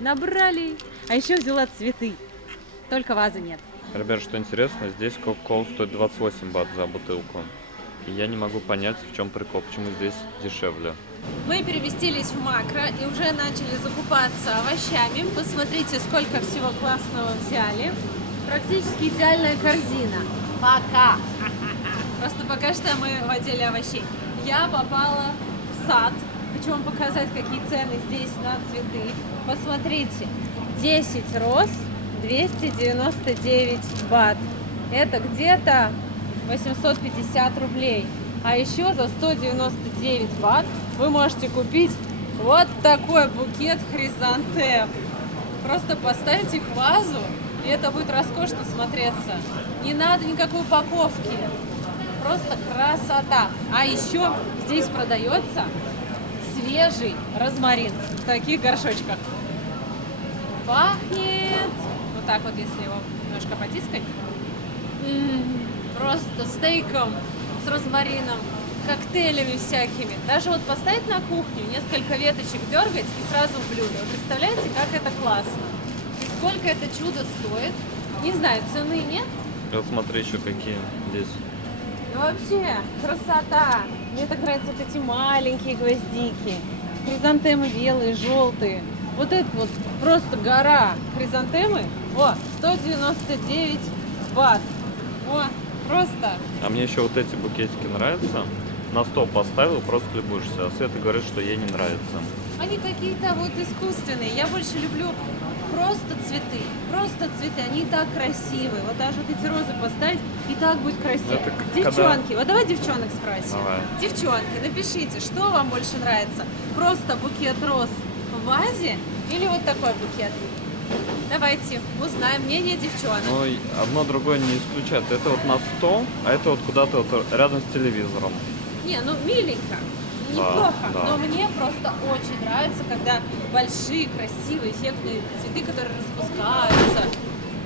Набрали! А еще взяла цветы, только вазы нет. Ребят, что интересно, здесь Кока-Кола стоит 28 бат за бутылку. И я не могу понять, в чем прикол, почему здесь дешевле. Мы переместились в Макро и уже начали закупаться овощами. Посмотрите, сколько всего классного взяли. Практически идеальная корзина. Пока. Просто пока что мы в отделе овощей. Я попала в сад. Хочу вам показать, какие цены здесь на цветы. Посмотрите, 10 роз, 299 бат. Это где-то 850 рублей. А еще за 199 бат вы можете купить вот такой букет хризантем. Просто поставьте в вазу, и это будет роскошно смотреться. Не надо никакой упаковки. Просто красота. А еще здесь продается свежий розмарин в таких горшочках. Пахнет вот так вот, если его немножко потискать. Просто стейком с розмарином, коктейлями всякими. Даже вот поставить на кухню, несколько веточек дергать и сразу в блюдо. Вы представляете, как это классно? И сколько это чудо стоит? Не знаю, цены нет. Вот смотри еще какие здесь. Ну вообще, красота! Мне так нравятся вот эти маленькие гвоздики. Хризантемы белые, желтые. Вот это вот просто гора хризантемы. О, 199 бат. О, просто. А мне еще вот эти букетики нравятся. На стол поставил, просто любуешься. А Света говорит, что ей не нравится. Они какие-то вот искусственные. Я больше люблю просто цветы. Просто цветы. Они и так красивые. Вот даже вот эти розы поставить, и так будет красиво. Это Девчонки, когда... вот давай девчонок спросим. Давай. Девчонки, напишите, что вам больше нравится? Просто букет роз в вазе или вот такой букет? Давайте узнаем мнение девчонок. Ну, одно другое не исключает. Это вот на стол, а это вот куда-то вот рядом с телевизором. Не, ну миленько, неплохо, Да. но мне просто очень нравится, когда большие, красивые, эффектные цветы, которые распускаются.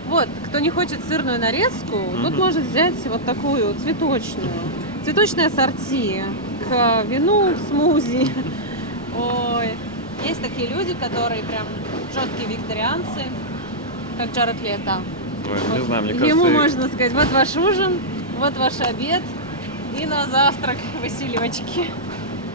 Вот, кто не хочет сырную нарезку, тут может взять вот такую цветочную. Цветочное ассорти к вину, смузи. Ой, есть такие люди, которые прям жесткие вегетарианцы, как Джаред Лето. твой. Не знаю, мне кажется... Ему и- можно сказать, вот ваш ужин, вот ваш обед и на завтрак Василевочки.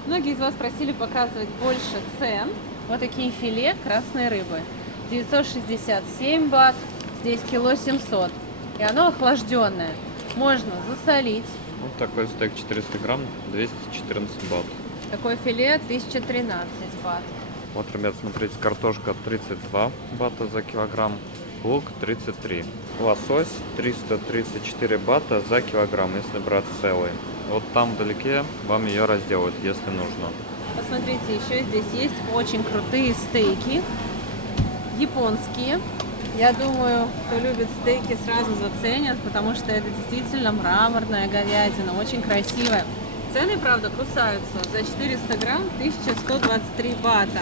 Многие из вас просили показывать больше цен. Вот такие филе красной рыбы. 967 бат, здесь кило 700. И оно охлажденное. Можно засолить. Вот такой стейк 400 грамм, 214 бат. Такое филе 1013 бат. Вот, ребят, смотрите, картошка 32 бата за килограмм, лук 33. Лосось 334 бата за килограмм, если брать целый. Вот там вдалеке вам ее разделают, если нужно. Посмотрите, еще здесь есть очень крутые стейки. Японские. Я думаю, кто любит стейки, сразу заценят, потому что это действительно мраморная говядина, очень красивая. Цены, правда, кусаются. За 400 грамм 1123 бата.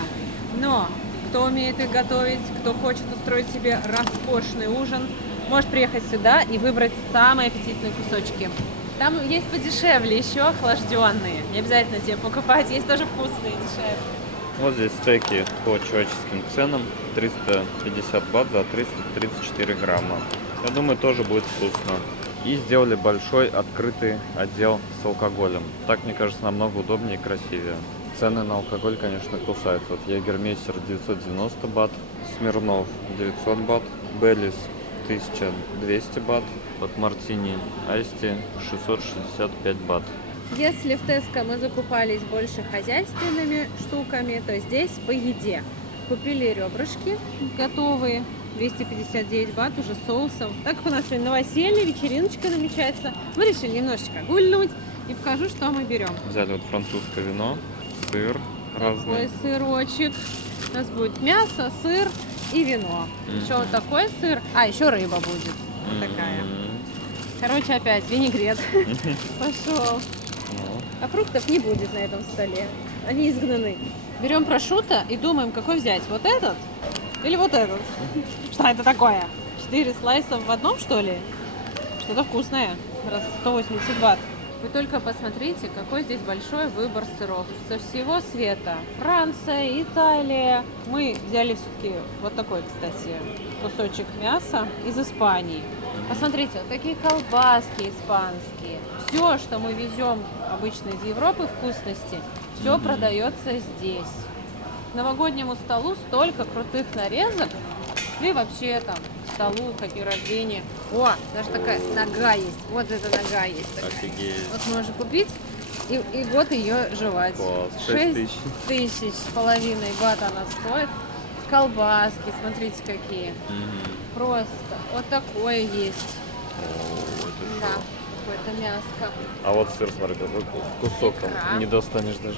Но кто умеет их готовить, кто хочет устроить себе роскошный ужин, может приехать сюда и выбрать самые аппетитные кусочки. Там есть подешевле еще охлажденные. Не обязательно тебе покупать, есть тоже вкусные дешевле. Вот здесь стейки по человеческим ценам, 350 бат за 334 грамма. Я думаю, тоже будет вкусно. И сделали большой открытый отдел с алкоголем. Так, мне кажется, намного удобнее и красивее. Цены на алкоголь, конечно, кусаются. Вот Ягермейстер 990 бат, Смирнов 900 бат, Беллис 1200 бат, вот Мартини Айсти 665 бат. Если в Теско мы закупались больше хозяйственными штуками, то здесь по еде. Купили ребрышки готовые, 259 бат уже соусов. Так как у нас сегодня новоселье, вечериночка намечается, мы решили немножечко гульнуть и покажу, что мы берем. Взяли вот французское вино, сыр разный. Такой сырочек. У нас будет мясо, сыр и вино. Еще вот такой сыр. А, еще рыба будет. Вот такая. Короче, опять винегрет пошел. А фруктов не будет на этом столе. Они изгнаны. Берем прошутто и думаем, какой взять. Вот этот или вот этот? Что это такое? 4 слайса в одном, что ли? Что-то вкусное. Раз 180 бат. Вы только посмотрите, какой здесь большой выбор сыров. Со всего света. Франция, Италия. Мы взяли все-таки вот такой, кстати, кусочек мяса из Испании. Посмотрите, вот такие колбаски испанские. Все, что мы везем обычно из Европы, вкусности, все продается здесь. К новогоднему столу столько крутых нарезок. И вообще там к столу, ко дню рождения. О, даже такая нога есть. Вот эта нога есть такая. Офигеть. Вот можно купить и год ее жевать. Класс, 6 тысяч с половиной бат она стоит. Колбаски, смотрите какие. Просто вот такое есть. Да, какое-то мяско. А вот сыр, смотри, какой кусок там Икра. не достанешь даже.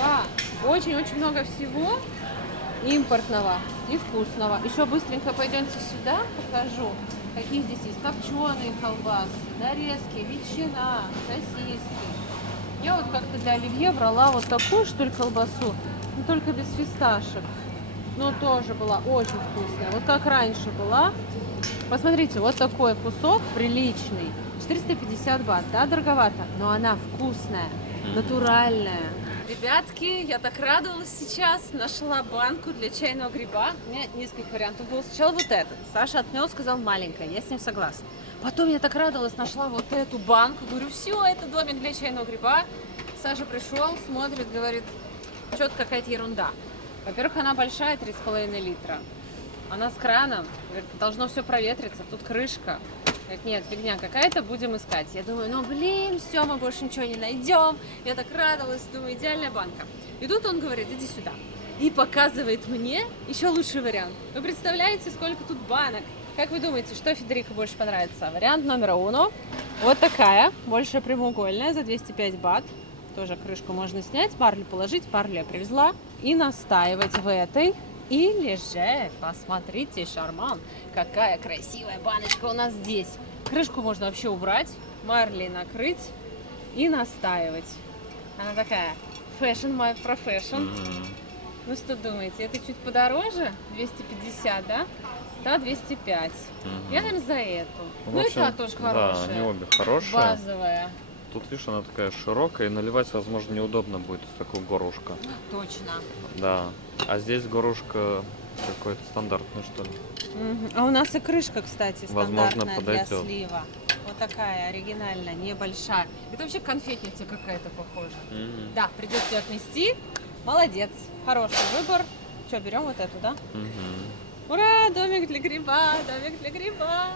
Да, очень-очень много всего импортного и вкусного. Еще быстренько пойдемте сюда, покажу, какие здесь есть копченые колбасы, нарезки, ветчина, сосиски. Я вот как-то для оливье брала вот такую, что ли, колбасу, но только без фисташек. Но тоже была очень вкусная. Вот как раньше была. Посмотрите, вот такой кусок приличный. 450 бат, да, дороговато, но она вкусная, натуральная. Ребятки, я так радовалась сейчас. Нашла банку для чайного гриба. У меня несколько вариантов было. Сначала вот этот. Саша отмел, сказал маленькая. Я с ним согласна. Потом я так радовалась, нашла вот эту банку. Говорю, все, это домик для чайного гриба. Саша пришел, смотрит, говорит, что-то какая-то ерунда. Во-первых, она большая, 3,5 литра. Она с краном. Говорит, должно все проветриться. Тут крышка. Говорит, нет, фигня какая-то, будем искать. Я думаю, ну блин, все, мы больше ничего не найдем. Я так радовалась, думаю, идеальная банка. И тут он говорит, иди сюда. И показывает мне еще лучший вариант. Вы представляете, сколько тут банок? Как вы думаете, что Федерико больше понравится? Вариант номер 1. Вот такая, больше прямоугольная, за 205 бат. Тоже крышку можно снять, марлю положить, марлю я привезла. И настаивать в этой. Или же, посмотрите, шарман, какая красивая баночка у нас здесь. Крышку можно вообще убрать, марлей накрыть и настаивать. Она такая fashion my profession. Ну что думаете, это чуть подороже? 250, да? Та 205. Я, наверное, за эту. В Ну и общем, та тоже хорошая. Да, они обе хорошие. Базовая. Тут, видишь, она такая широкая, и наливать, возможно, неудобно будет из такого горлышка. Точно. Да. А здесь горлышко Какой-то стандартный, что ли. А у нас и крышка, кстати, Возможно, стандартная для подойдет. слива. Вот такая оригинальная, небольшая. Это вообще конфетница какая-то похожа. Да, придется ее отнести. Молодец, хороший выбор. Что, берем вот эту, да? Ура, домик для гриба, домик для гриба.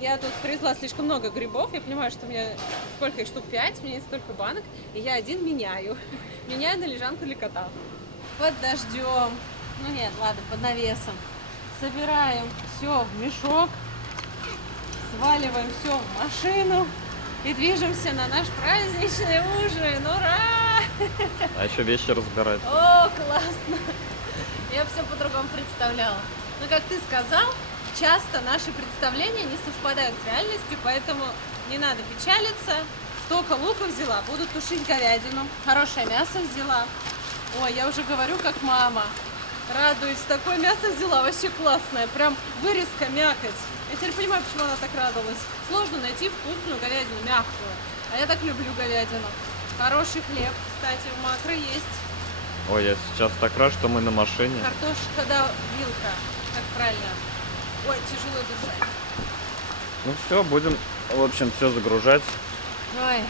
Я тут привезла слишком много грибов. Я понимаю, что у меня сколько их штук 5, у меня есть столько банок, и я один меняю. Меняю на лежанку для кота. Под дождем. Ну нет, ладно, под навесом. Собираем все в мешок, сваливаем все в машину и движемся на наш праздничный ужин. Ура! А еще вещи разбирать. О, классно! Я все по-другому представляла. Но, как ты сказал, часто наши представления не совпадают с реальностью, поэтому не надо печалиться. Столько лука взяла, буду тушить говядину. Хорошее мясо взяла. Ой, я уже говорю, как мама. Радуюсь, такое мясо взяла, вообще классное. Прям вырезка, мякоть. Я теперь понимаю, почему она так радовалась. Сложно найти вкусную говядину, мягкую. А я так люблю говядину. Хороший хлеб, кстати, у Макро есть. Ой, я сейчас так рад, что мы на машине. Картошка, да, вилка. Как правильно. Ой, тяжело держать. Ну все, будем, в общем, все загружать. Ой,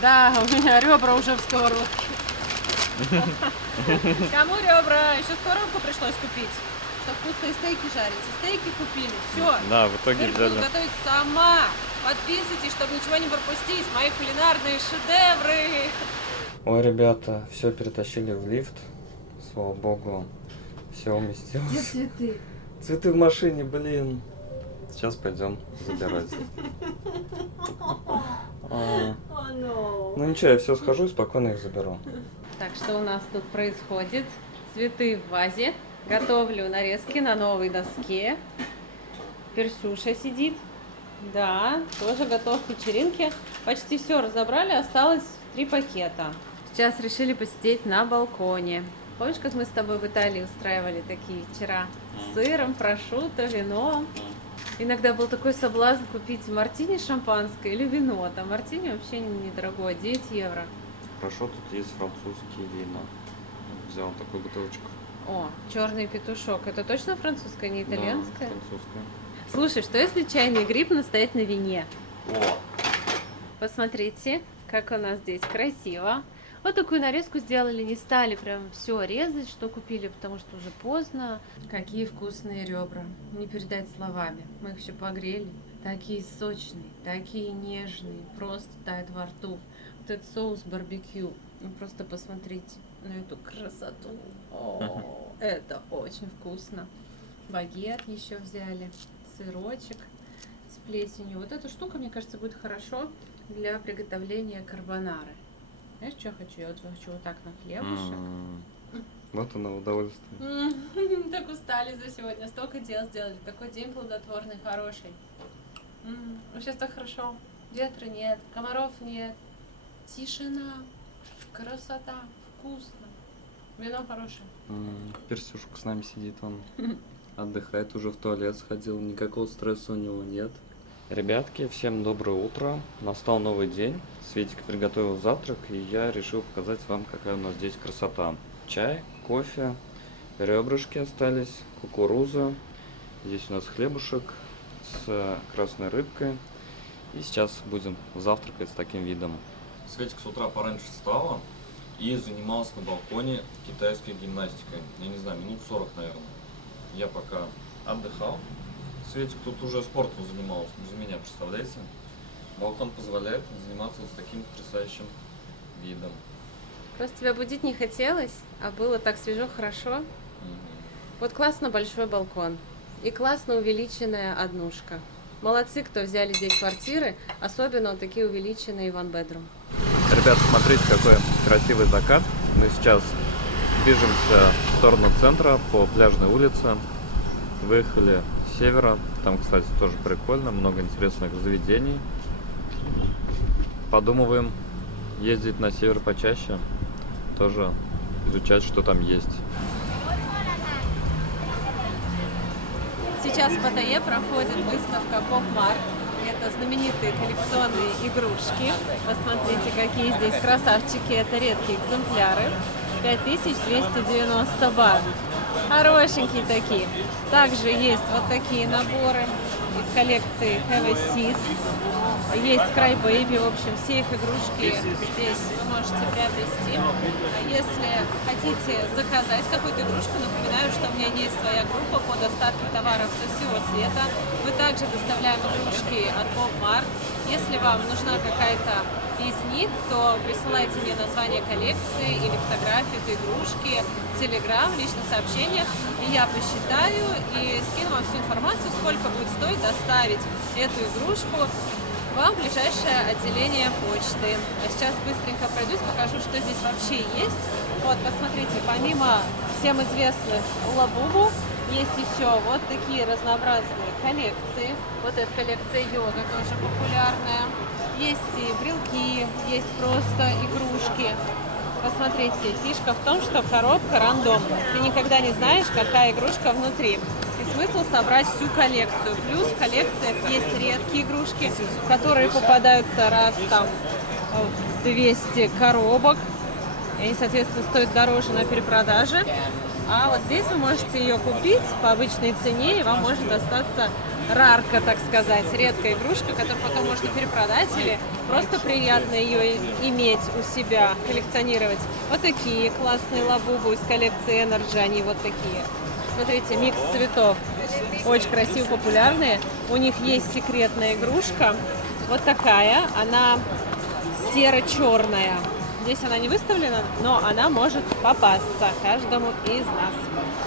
да, у меня ребра уже в сковородке. Кому ребра? Еще сковородку пришлось купить, чтобы вкусные стейки жарить. И стейки купили. Все. Да, в итоге Теперь буду взяли. готовить сама. Подписывайтесь, чтобы ничего не пропустить. Мои кулинарные шедевры. Ой, ребята, все перетащили в лифт. Слава богу, все уместилось. Цветы? Цветы в машине, блин. Сейчас пойдем забирать. Ну ничего, я все схожу и спокойно их заберу. Так, что у нас тут происходит? Цветы в вазе. Готовлю нарезки на новой доске. Персюша сидит. Да, тоже готов к вечеринке. Почти все разобрали, осталось 3 пакета. Сейчас решили посидеть на балконе. Помнишь, как мы с тобой в Италии устраивали такие вечера? С сыром, прошутто, вином. Иногда был такой соблазн купить мартини шампанское или вино. Там мартини вообще недорогое, 9 евро. Хорошо, тут есть французские вина. Взял такую бутылочку. О, черный петушок. Это точно французское, не итальянское? Да, французская. Слушай, что если чайный гриб настоять на вине? О, Посмотрите, как у нас здесь красиво. Вот такую нарезку сделали, не стали прям все резать, что купили, потому что уже поздно. Какие вкусные ребра, не передать словами. Мы их еще погрели. Такие сочные, такие нежные, просто тают во рту. Вот этот соус барбекю, ну просто посмотрите на эту красоту. О, это очень вкусно. Багет еще взяли, сырочек с плесенью. Вот эта штука, мне кажется, будет хорошо для приготовления карбонары. Знаешь, что я хочу? Я вот хочу вот так на хлебушек. вот оно удовольствие. Так устали за сегодня. Столько дел сделали. Такой день плодотворный, хороший. Сейчас так хорошо. Ветра нет, комаров нет. Тишина. Красота. Вкусно. Вино хорошее. Персюшка с нами сидит, он отдыхает, уже в туалет сходил, никакого стресса у него нет. Ребятки, всем доброе утро. Настал новый день. Светик приготовил завтрак, и я решил показать вам, какая у нас здесь красота. Чай, кофе, ребрышки остались, кукуруза. Здесь у нас хлебушек с красной рыбкой. И сейчас будем завтракать с таким видом. Светик с утра пораньше встала и занималась на балконе китайской гимнастикой. Я не знаю, минут 40, наверное. Я пока отдыхал. Светик тут уже спортом занималась, без меня, представляете? Балкон позволяет заниматься вот с таким потрясающим видом. Просто тебя будить не хотелось, а было так свежо, хорошо. Вот классно большой балкон и классно увеличенная однушка. Молодцы, кто взяли здесь квартиры, особенно вот такие увеличенные one bedroom. Ребята, смотрите, какой красивый закат. Мы сейчас движемся в сторону центра по пляжной улице. Выехали с севера. Там, кстати, тоже прикольно, много интересных заведений. Подумываем ездить на север почаще, тоже изучать, что там есть. Сейчас в Паттайе проходит выставка Поп-Март. Это знаменитые коллекционные игрушки. Посмотрите, какие здесь красавчики. Это редкие экземпляры. 5290 бат. Хорошенькие такие. Также есть вот такие наборы из коллекции Have a Seat. Есть Cry Baby, в общем, все их игрушки здесь вы можете приобрести. Если хотите заказать какую-то игрушку, напоминаю, что у меня есть своя группа по доставке товаров со всего света. Мы также доставляем игрушки от Bob Mart. Если вам нужна какая-то из них, то присылайте мне название коллекции или фотографию этой игрушки в Telegram, в личных сообщениях, и я посчитаю и скину вам всю информацию, сколько будет стоить доставить эту игрушку вам в ближайшее отделение почты. А сейчас быстренько пройдусь, покажу, что здесь вообще есть. Вот, посмотрите, помимо всем известных Лабубу, есть еще вот такие разнообразные коллекции. Вот эта коллекция йога тоже популярная. Есть и брелки, есть просто игрушки. Посмотрите, фишка в том, что коробка рандомная. Ты никогда не знаешь, какая игрушка внутри. И смысл собрать всю коллекцию. Плюс в коллекциях есть редкие игрушки, которые попадаются раз там в 200 коробок. И они, соответственно, стоят дороже на перепродаже. А вот здесь вы можете ее купить по обычной цене, и вам может достаться рарка, так сказать, редкая игрушка, которую потом можно перепродать или просто приятно ее иметь у себя, коллекционировать. Вот такие классные лабубу из коллекции Energy, они вот такие. Смотрите, микс цветов, очень красиво, популярные. У них есть секретная игрушка, вот такая, она серо-черная. Здесь она не выставлена, но она может попасться каждому из нас.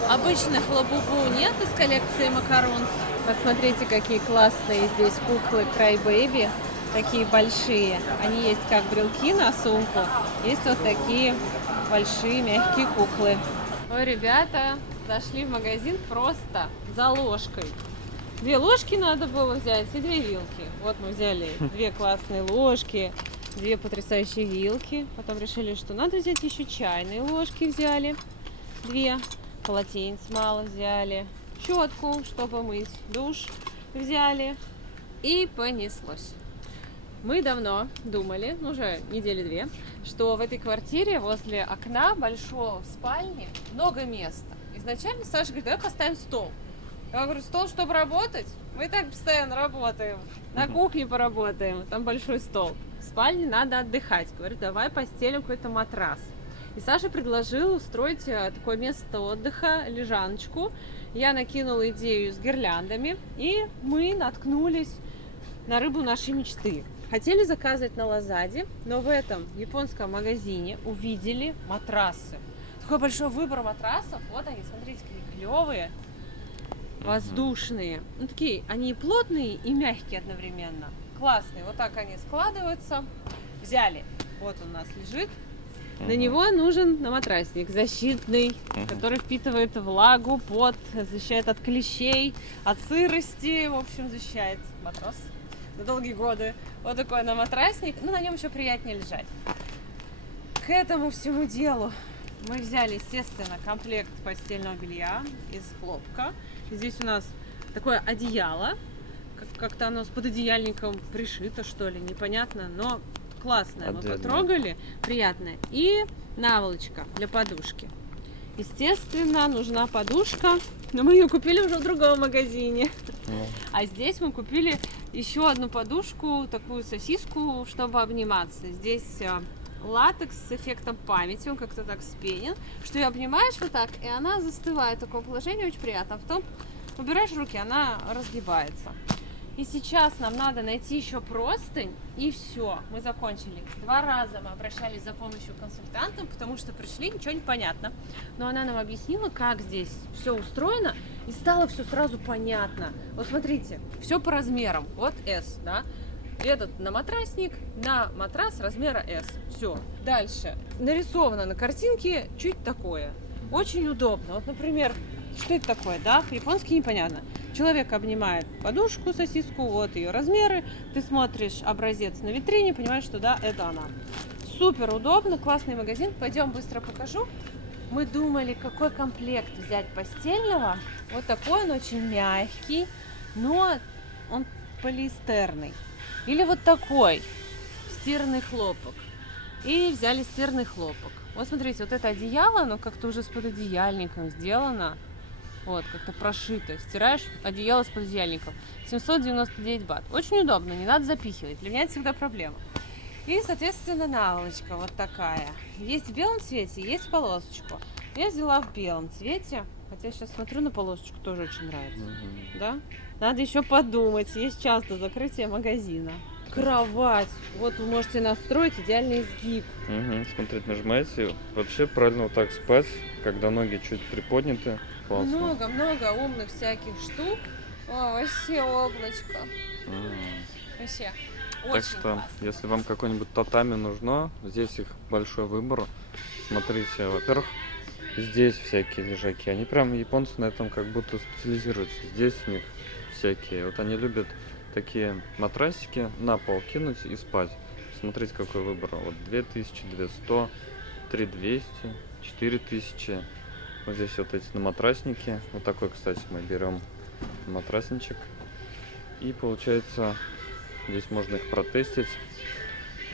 Обычных лабубу нет из коллекции макарон. Посмотрите, какие классные здесь куклы Cry Baby, такие большие. Они есть как брелки на сумку, есть вот такие большие мягкие куклы. Ой, ребята, зашли в магазин просто за ложкой. 2 ложки надо было взять и 2 вилки. Вот мы взяли 2 классные ложки, 2 потрясающие вилки. Потом решили, что надо взять еще чайные ложки, взяли 2, полотенец мало взяли, щетку, чтобы мыть душ, взяли, и понеслось. Мы давно думали, уже недели 2, что в этой квартире возле окна большого в спальне много места. Изначально Саша говорит, давай поставим стол. Я говорю, стол, чтобы работать? Мы и так постоянно работаем. На кухне поработаем, там большой стол. В спальне надо отдыхать. Говорю, давай постелим какой-то матрас. И Саша предложил устроить такое место отдыха, лежаночку. Я накинула идею с гирляндами, и мы наткнулись на рыбу нашей мечты. Хотели заказывать на Лазаде, но в этом японском магазине увидели матрасы. Такой большой выбор матрасов. Вот они, смотрите, какие клевые, воздушные. Ну, такие, они и плотные, и мягкие одновременно. Классные. Вот так они складываются. Взяли. Вот он у нас лежит. На него нужен наматрасник защитный, который впитывает влагу, пот, защищает от клещей, от сырости, в общем, защищает матрас на долгие годы. Вот такой наматрасник, ну, на нем еще приятнее лежать. К этому всему делу мы взяли, естественно, комплект постельного белья из хлопка. Здесь у нас такое одеяло, как-то оно с пододеяльником пришито, что ли, непонятно, но классная, мы потрогали, приятная. И наволочка для подушки. Естественно, нужна подушка, но мы ее купили уже в другом магазине. А здесь мы купили еще одну подушку, такую сосиску, чтобы обниматься. Здесь латекс с эффектом памяти, он как-то так вспенен, что ее обнимаешь вот так, и она застывает в таком положении, очень приятно. А потом убираешь руки, она разгибается. И сейчас нам надо найти еще простынь, и все, мы закончили. 2 раза мы обращались за помощью к консультантам, потому что пришли, ничего не понятно. Но она нам объяснила, как здесь все устроено, и стало все сразу понятно. Вот смотрите, все по размерам. Вот S, да? Этот наматрасник на матрас размера S. Все. Дальше. Нарисовано на картинке чуть такое. Очень удобно. Вот, например, что это такое, да? По-японски непонятно. Человек обнимает подушку, сосиску, вот ее размеры. Ты смотришь образец на витрине, понимаешь, что да, это она. Супер удобно, классный магазин. Пойдем быстро покажу. Мы думали, какой комплект взять постельного. Вот такой, он очень мягкий, но он полиэстерный. Или вот такой, стирный хлопок. И взяли стирный хлопок. Вот смотрите, вот это одеяло, оно как-то уже с пододеяльником сделано. Вот, как-то прошито. Стираешь одеяло с пододеяльником. 799 бат. Очень удобно, не надо запихивать. Для меня это всегда проблема. И, соответственно, наволочка вот такая. Есть в белом цвете, есть в полосочку. Я взяла в белом цвете. Хотя сейчас смотрю на полосочку, тоже очень нравится. Да? Надо еще подумать. Есть часто закрытие магазина. Кровать. Вот вы можете настроить идеальный изгиб. Смотрите, нажимаете. Вообще правильно вот так спать, когда ноги чуть приподняты. Классно. Много-много умных всяких штук. О, вообще облачко. Вообще. Так Очень что, классно. если вам какой-нибудь татами нужно, здесь их большой выбор. Смотрите, во-первых, здесь всякие лежаки. Они прям, японцы на этом как будто специализируются. Здесь у них всякие. Вот они любят такие матрасики на пол кинуть и спать. Смотрите, какой выбор. Вот 2200, 3200, 4000. Вот здесь вот эти на матрасники. Вот такой, кстати, мы берем матрасничек. И получается, здесь можно их протестить.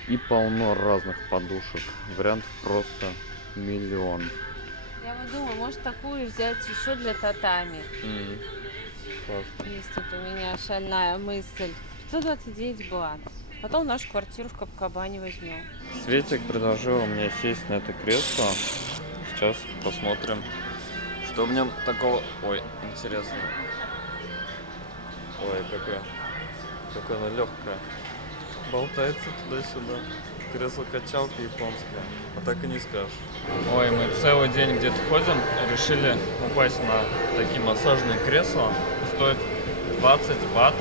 И полно разных подушек. Вариантов просто миллион. Я вот думаю, может такую взять еще для татами. Классно. Есть тут у меня шальная мысль. 529 бат. Потом нашу квартиру в Капкабане возьмем. Светик предложил мне сесть на это кресло. Сейчас посмотрим, что в нем такого... Ой, интересно. Ой, какое оно легкое. Болтается туда-сюда. Кресло-качалка японское. А так и не скажешь. Ой, мы целый день где-то ходим. Решили упасть на такие массажные кресла. Стоит 20 бат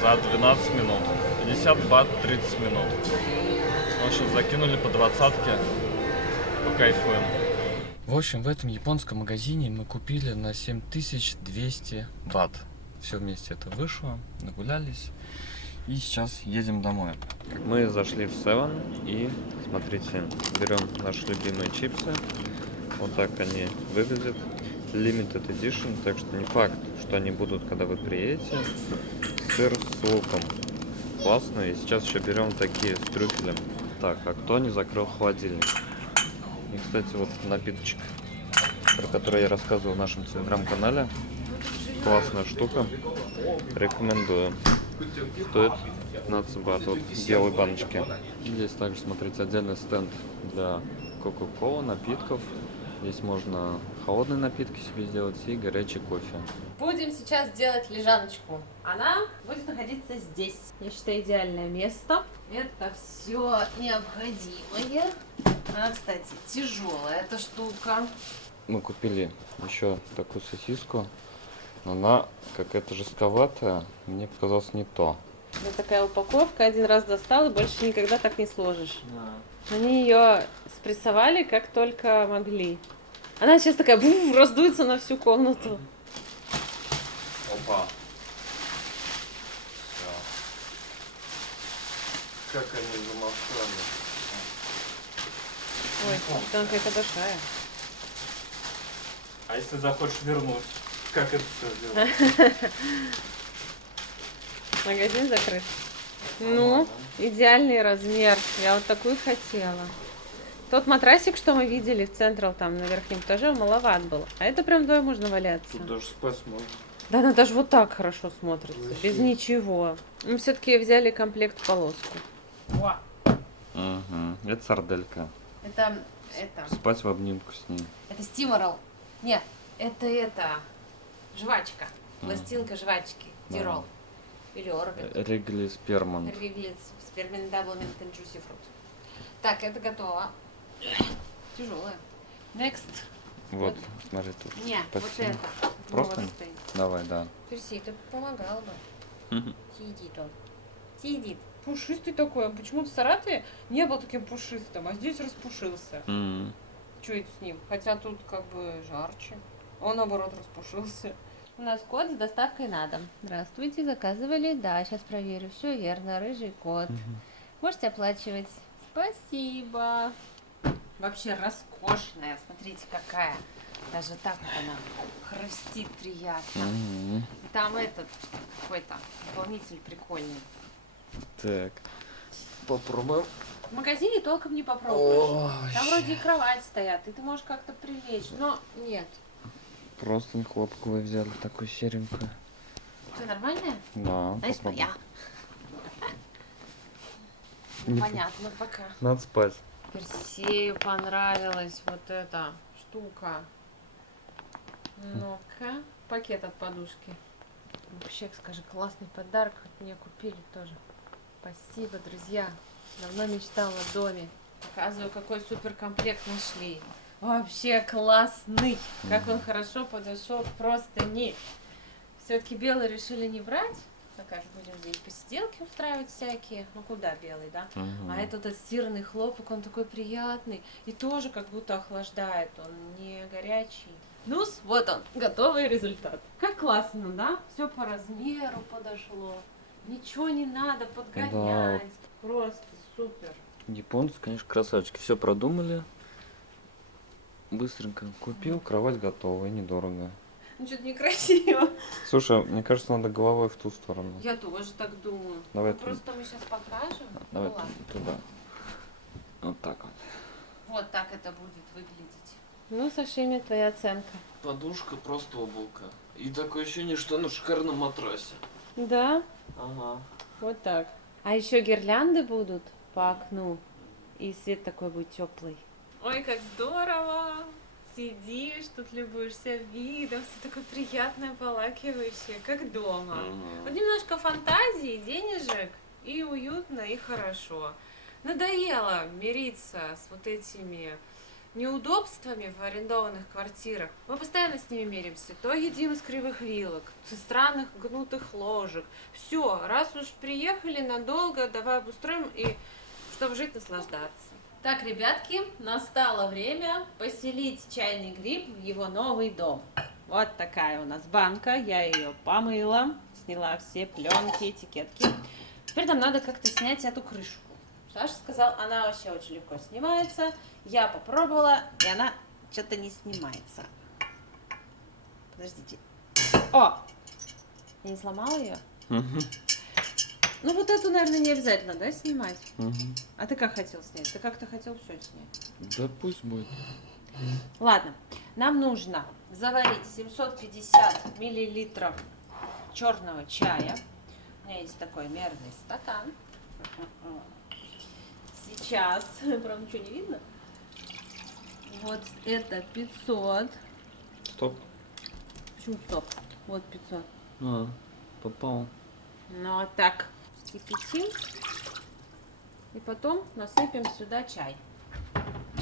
за 12 минут. 50 бат 30 минут. В общем, закинули по 20-ке. Покайфуем. В общем, в этом японском магазине мы купили на 7200 бат. Все вместе это вышло, нагулялись. И сейчас едем домой. Мы зашли в Seven и, смотрите, берем наши любимые чипсы. Вот так они выглядят. Limited Edition, так что не факт, что они будут, когда вы приедете. Сыр с луком. Классно. И сейчас еще берем такие с трюфелем. Так, а кто не закрыл холодильник? И, кстати, вот напиточек, про который я рассказывал в нашем телеграм-канале. Классная штука. Рекомендую. Стоит 15 бат. Вот в белой баночке. Здесь также, смотрите, отдельный стенд для кока-колы, напитков. Здесь можно холодные напитки себе сделать и горячий кофе. Будем сейчас делать лежаночку. Она будет находиться здесь. Я считаю, идеальное место. Это все необходимое. Она, кстати, тяжелая эта штука. Мы купили еще такую сосиску. Но она какая-то жестковатая. Мне показалось не то. Вот такая упаковка. Один раз достал и больше никогда так не сложишь. Они ее спрессовали как только могли. Она сейчас такая раздуется на всю комнату. Опа. Все. Как они замолчали. Ой, там какая-то большая. А если захочешь вернуть, как это все сделать? Магазин закрыт. Ну, идеальный размер. Я вот такую хотела. Тот матрасик, что мы видели в Централ, там на верхнем этаже, маловат был. А это прям вдвоем можно валяться. Тут даже спать можно. Да, она даже вот так хорошо смотрится, без ничего. Мы все-таки взяли комплект в полоску. Угу. Это сарделька. Это Спать в обнимку с ней. стиморал. Нет, это жвачка. Пластинка жвачки. Тирол. Или орбит. Ригли Сперман. Риглиц, спермин даблмент и джуси фрут. Так, это готово. Тяжелое. Next. Вот, смотри тут. Не, вот Спасибо. это. Просто? Вот стоит. Давай, да. Перси, ты помогал бы. Сидит он. Сидит. Пушистый такой. Почему-то в Саратове не был таким пушистым, а здесь распушился. Что это с ним? Хотя тут как бы жарче. Он, наоборот, распушился. У нас кот с доставкой на дом. Здравствуйте, заказывали? Да, сейчас проверю. Все верно, рыжий кот. Можете оплачивать. Спасибо. Вообще роскошная. Смотрите, какая. Даже так вот она хрустит приятно. И там этот какой-то дополнитель прикольный. Так. Попробуем. В магазине толком не попробуешь. Там вроде и кровать стоят, и ты можешь как-то привлечь, но нет. Просто хлопковую взяли, такую серенькую. Что, нормальная? Да, Знаешь, попробуй. моя. Не по- Понятно, пока. Надо спать. Персею понравилась вот эта штука. Ну-ка, пакет от подушки. Вообще, скажи, классный подарок мне купили тоже. Спасибо, друзья. Давно мечтала о доме. Показываю, какой суперкомплект нашли. Вообще классный. Как он хорошо подошел к простыни. Все-таки белый решили не брать. Так как будем здесь посиделки устраивать всякие. Ну куда белый, да? А этот стиранный хлопок, он такой приятный. И тоже как будто охлаждает. Он не горячий. Ну, вот он, готовый результат. Как классно, да? Все по размеру подошло. Ничего не надо подгонять. Просто супер. Японцы, конечно, красавчики. Все продумали. Быстренько купил, кровать готова и недорого. Ну, что-то некрасиво. Слушай, мне кажется, надо головой в ту сторону. Я тоже так думаю. Давай Ну, просто мы сейчас покажем. Давай Ну, ладно. туда. Вот так вот. Вот так это будет выглядеть. Ну, Сашими, твоя оценка. Подушка просто облако. И такое ощущение, что на шикарном матрасе. Да, Ага. вот так. А еще гирлянды будут по окну. И свет такой будет теплый. Ой, как здорово! Сидишь, тут любуешься видом, все такое приятное, полакивающее, как дома. Вот немножко фантазии, денежек, и уютно, и хорошо. Надоело мириться с вот этими неудобствами в арендованных квартирах. Мы постоянно с ними миримся. То едим из кривых вилок, со странных гнутых ложек. Все, раз уж приехали надолго, давай обустроим, и чтобы жить, наслаждаться. Так, ребятки, настало время поселить чайный гриб в его новый дом. Вот такая у нас банка, я ее помыла, сняла все пленки, этикетки. Теперь нам надо как-то снять эту крышку. Саша сказал, она вообще очень легко снимается. Я попробовала, и она что-то не снимается. Подождите. О! Я не сломала ее? Ну вот эту, наверное, не обязательно, да, снимать? А ты как хотел снять? Ты как-то хотел все снять? Да пусть будет. Ладно, нам нужно заварить 750 миллилитров черного чая. У меня есть такой мерный стакан. Сейчас, правда, ничего не видно. Вот это 500. Стоп. Почему стоп? Вот 500. А, попал. Ну вот так. Кипятим. И потом насыпем сюда чай.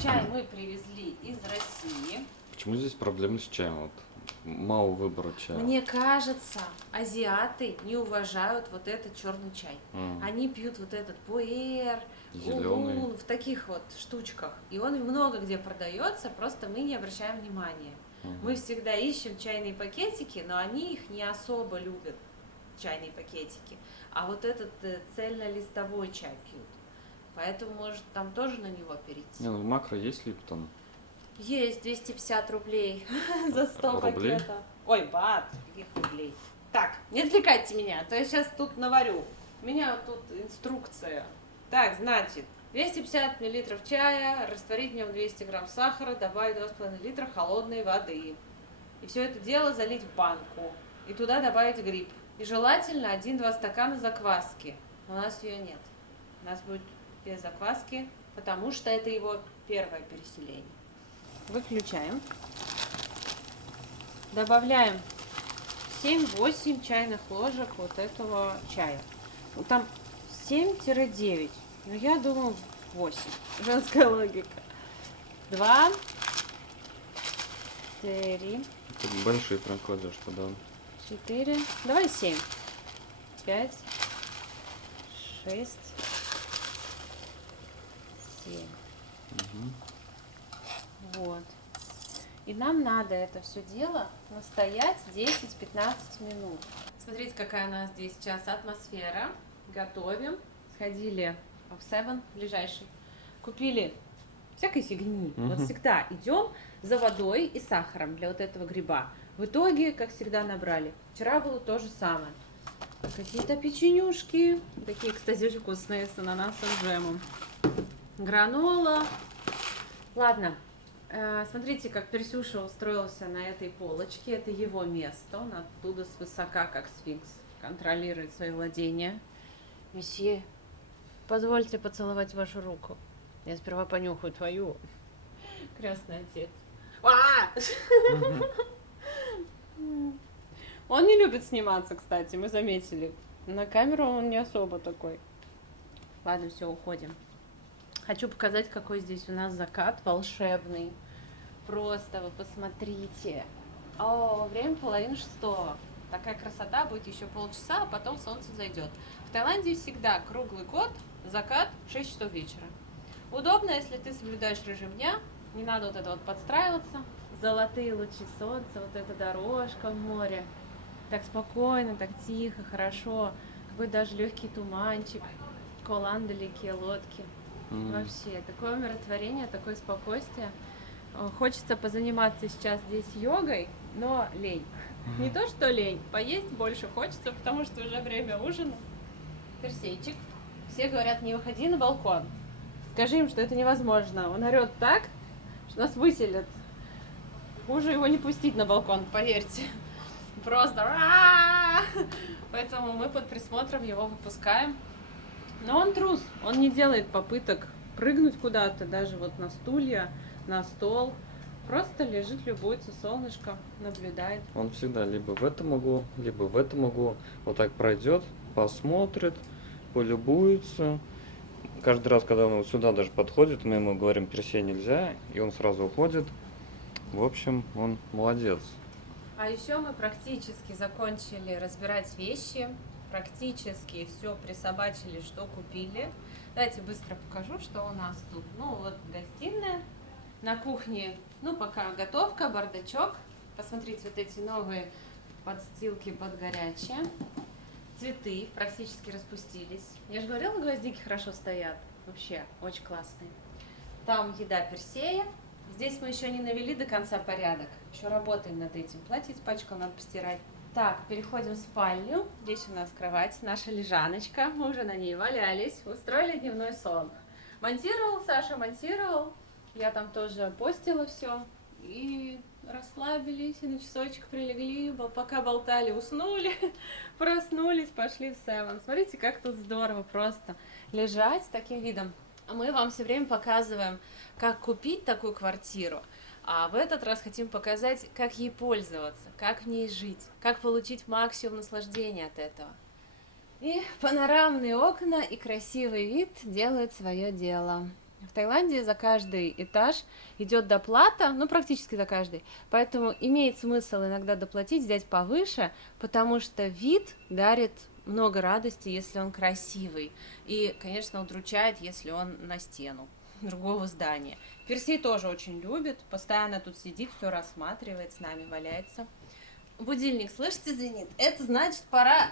Чай мы привезли из России. Почему здесь проблемы с чаем? Вот мало выбора чая. Мне кажется, азиаты не уважают вот этот черный чай. Они пьют вот этот пуэр, Зелёный. улун, в таких вот штучках. И он много где продается, просто мы не обращаем внимания. Мы всегда ищем чайные пакетики, но они их не особо любят, чайные пакетики. А вот этот цельнолистовой чай пьют. Поэтому, может, там тоже на него перейти. Не, ну в макро есть Липтон? Есть 250 рублей за 100 Рублей? пакетов. Ой, бат, каких рублей. Так, не отвлекайте меня, а то я сейчас тут наварю. У меня тут инструкция. Так, значит, 250 миллилитров чая, растворить в нем 200 грамм сахара, добавить 2,5 литра холодной воды. И все это дело залить в банку. И туда добавить гриб. И желательно 1-2 стакана закваски. Но у нас ее нет. У нас будет без закваски, потому что это его первое переселение. Выключаем. Добавляем 7-8 чайных ложек вот этого чая. Ну, там 7-9, но я думаю 8. Женская логика. 2, 3, Тут большие прям кладешь туда. 4, давай 7, 5, 6, 7. Вот. И нам надо это все дело настоять 10-15 минут. Смотрите, какая у нас здесь сейчас атмосфера. Готовим. Сходили в Seven ближайший. Купили всякой фигни. Вот всегда идем за водой и сахаром для вот этого гриба. В итоге, как всегда, набрали. Вчера было то же самое. Какие-то печенюшки. Такие, кстати, очень вкусные с ананасовым джемом. гранола. Ладно, смотрите, как Персюша устроился на этой полочке. Это его место. Он оттуда свысока, как сфинкс, контролирует свои владения. Месье, позвольте поцеловать вашу руку. Я сперва понюхаю твою. Крестный отец. Он не любит сниматься, кстати, мы заметили. На камеру он не особо такой. Ладно, все, уходим. Хочу показать, какой здесь у нас закат волшебный. Просто вы посмотрите. О, время 5:30. Такая красота, будет еще полчаса, а потом солнце зайдет. В Таиланде всегда круглый год, закат 6 часов вечера. Удобно, если ты соблюдаешь режим дня, не надо вот это вот подстраиваться. Золотые лучи солнца, вот эта дорожка в море. Так спокойно, так тихо, хорошо. Какой даже легкий туманчик. Колан, далекие лодки. Вообще, такое умиротворение, такое спокойствие. Хочется позаниматься сейчас здесь йогой, но лень. Не то, что лень, поесть больше хочется, потому что уже время ужина. Персейчик. Все говорят, не выходи на балкон. Скажи им, что это невозможно. Он орет так, что нас выселят. Хуже его не пустить на балкон, поверьте. Просто. Поэтому мы под присмотром его выпускаем. Но он трус, он не делает попыток прыгнуть куда-то, даже вот на стулья, на стол. Просто лежит, любуется солнышком, наблюдает. Он всегда либо в этом углу, либо в этом углу. Вот так пройдет, посмотрит, полюбуется. Каждый раз, когда он вот сюда даже подходит, мы ему говорим, Персей нельзя, и он сразу уходит. В общем, он молодец. А еще мы практически закончили разбирать вещи. Практически все присобачили, что купили. Давайте быстро покажу, что у нас тут. Ну вот гостиная. На кухне, ну пока готовка, бардачок. Посмотрите, вот эти новые подстилки под горячее. Цветы практически распустились. Я же говорила, гвоздики хорошо стоят. Вообще, очень классные. Там еда Персея. Здесь мы еще не навели до конца порядок. Еще работаем над этим. Платье испачкал, надо постирать. Так, переходим в спальню. Здесь у нас кровать, наша лежаночка. Мы уже на ней валялись. Устроили дневной сон. Монтировал, Саша монтировал. Я там тоже постила все. И расслабились, и на часочек прилегли, пока болтали, уснули, проснулись, пошли в Seven. Смотрите, как тут здорово просто лежать с таким видом. Мы вам все время показываем, как купить такую квартиру, а в этот раз хотим показать, как ей пользоваться, как в ней жить, как получить максимум наслаждения от этого. И панорамные окна и красивый вид делают свое дело. В Таиланде за каждый этаж идет доплата, ну практически за каждый, поэтому имеет смысл иногда доплатить, взять повыше, потому что вид дарит много радости, если он красивый, и, конечно, удручает, если он на стену другого здания. Персей тоже очень любит, постоянно тут сидит, все рассматривает, с нами валяется. Будильник, слышите, звенит? Это значит, пора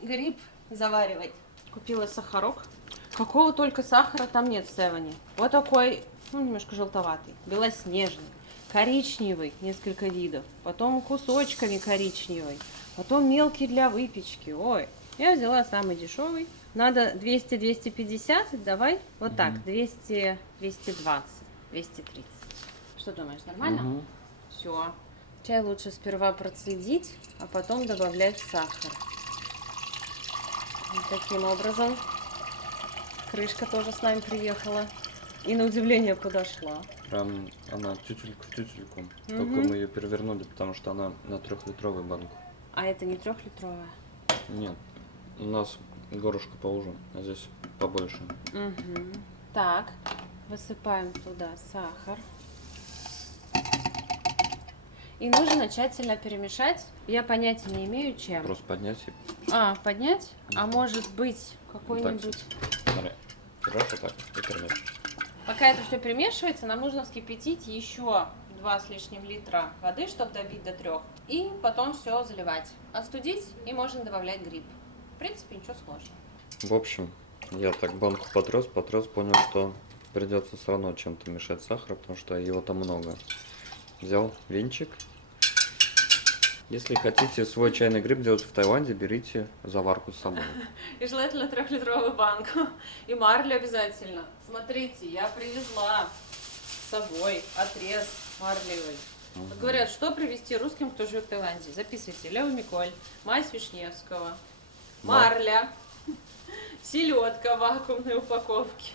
гриб заваривать. Купила сахарок. Какого только сахара там нет в Севене. Вот такой, ну, немножко желтоватый, белоснежный, коричневый, несколько видов, потом кусочками коричневый, потом мелкий для выпечки. Ой, я взяла самый дешевый. Надо 200-250, давай вот так, 200, 220, 230. Что думаешь, нормально? Все. Чай лучше сперва процедить, а потом добавлять сахар. Вот таким образом. Крышка тоже с нами приехала. И на удивление подошла. Прям она тютелька в тютельку. Только мы ее перевернули, потому что она на 3-литровую банку. А это не 3-литровая? Нет, у нас горлышко поуже, а здесь побольше. Так, высыпаем туда сахар. И нужно тщательно перемешать. Я понятия не имею, чем. Просто поднять и... Поднять? А может быть какой-нибудь... Смотри, раз вот так и перемешиваешь. Пока это все перемешивается, нам нужно вскипятить еще 2 с лишним литра воды, чтобы добить до 3. И потом все заливать. Остудить и можно добавлять гриб. В принципе, ничего сложного. В общем, я так банку потряс, понял, что придется все равно чем-то мешать сахар, потому что его там много. Взял венчик Если хотите свой чайный гриб делать в Таиланде, берите заварку с собой. И желательно 3-литровую банку. И марлю обязательно. Смотрите, я привезла с собой отрез марлевый. Вот говорят, что привезти русским, кто живет в Таиланде. Записывайте. Лева Миколь, мазь Вишневского, марля, селедка в вакуумной упаковке.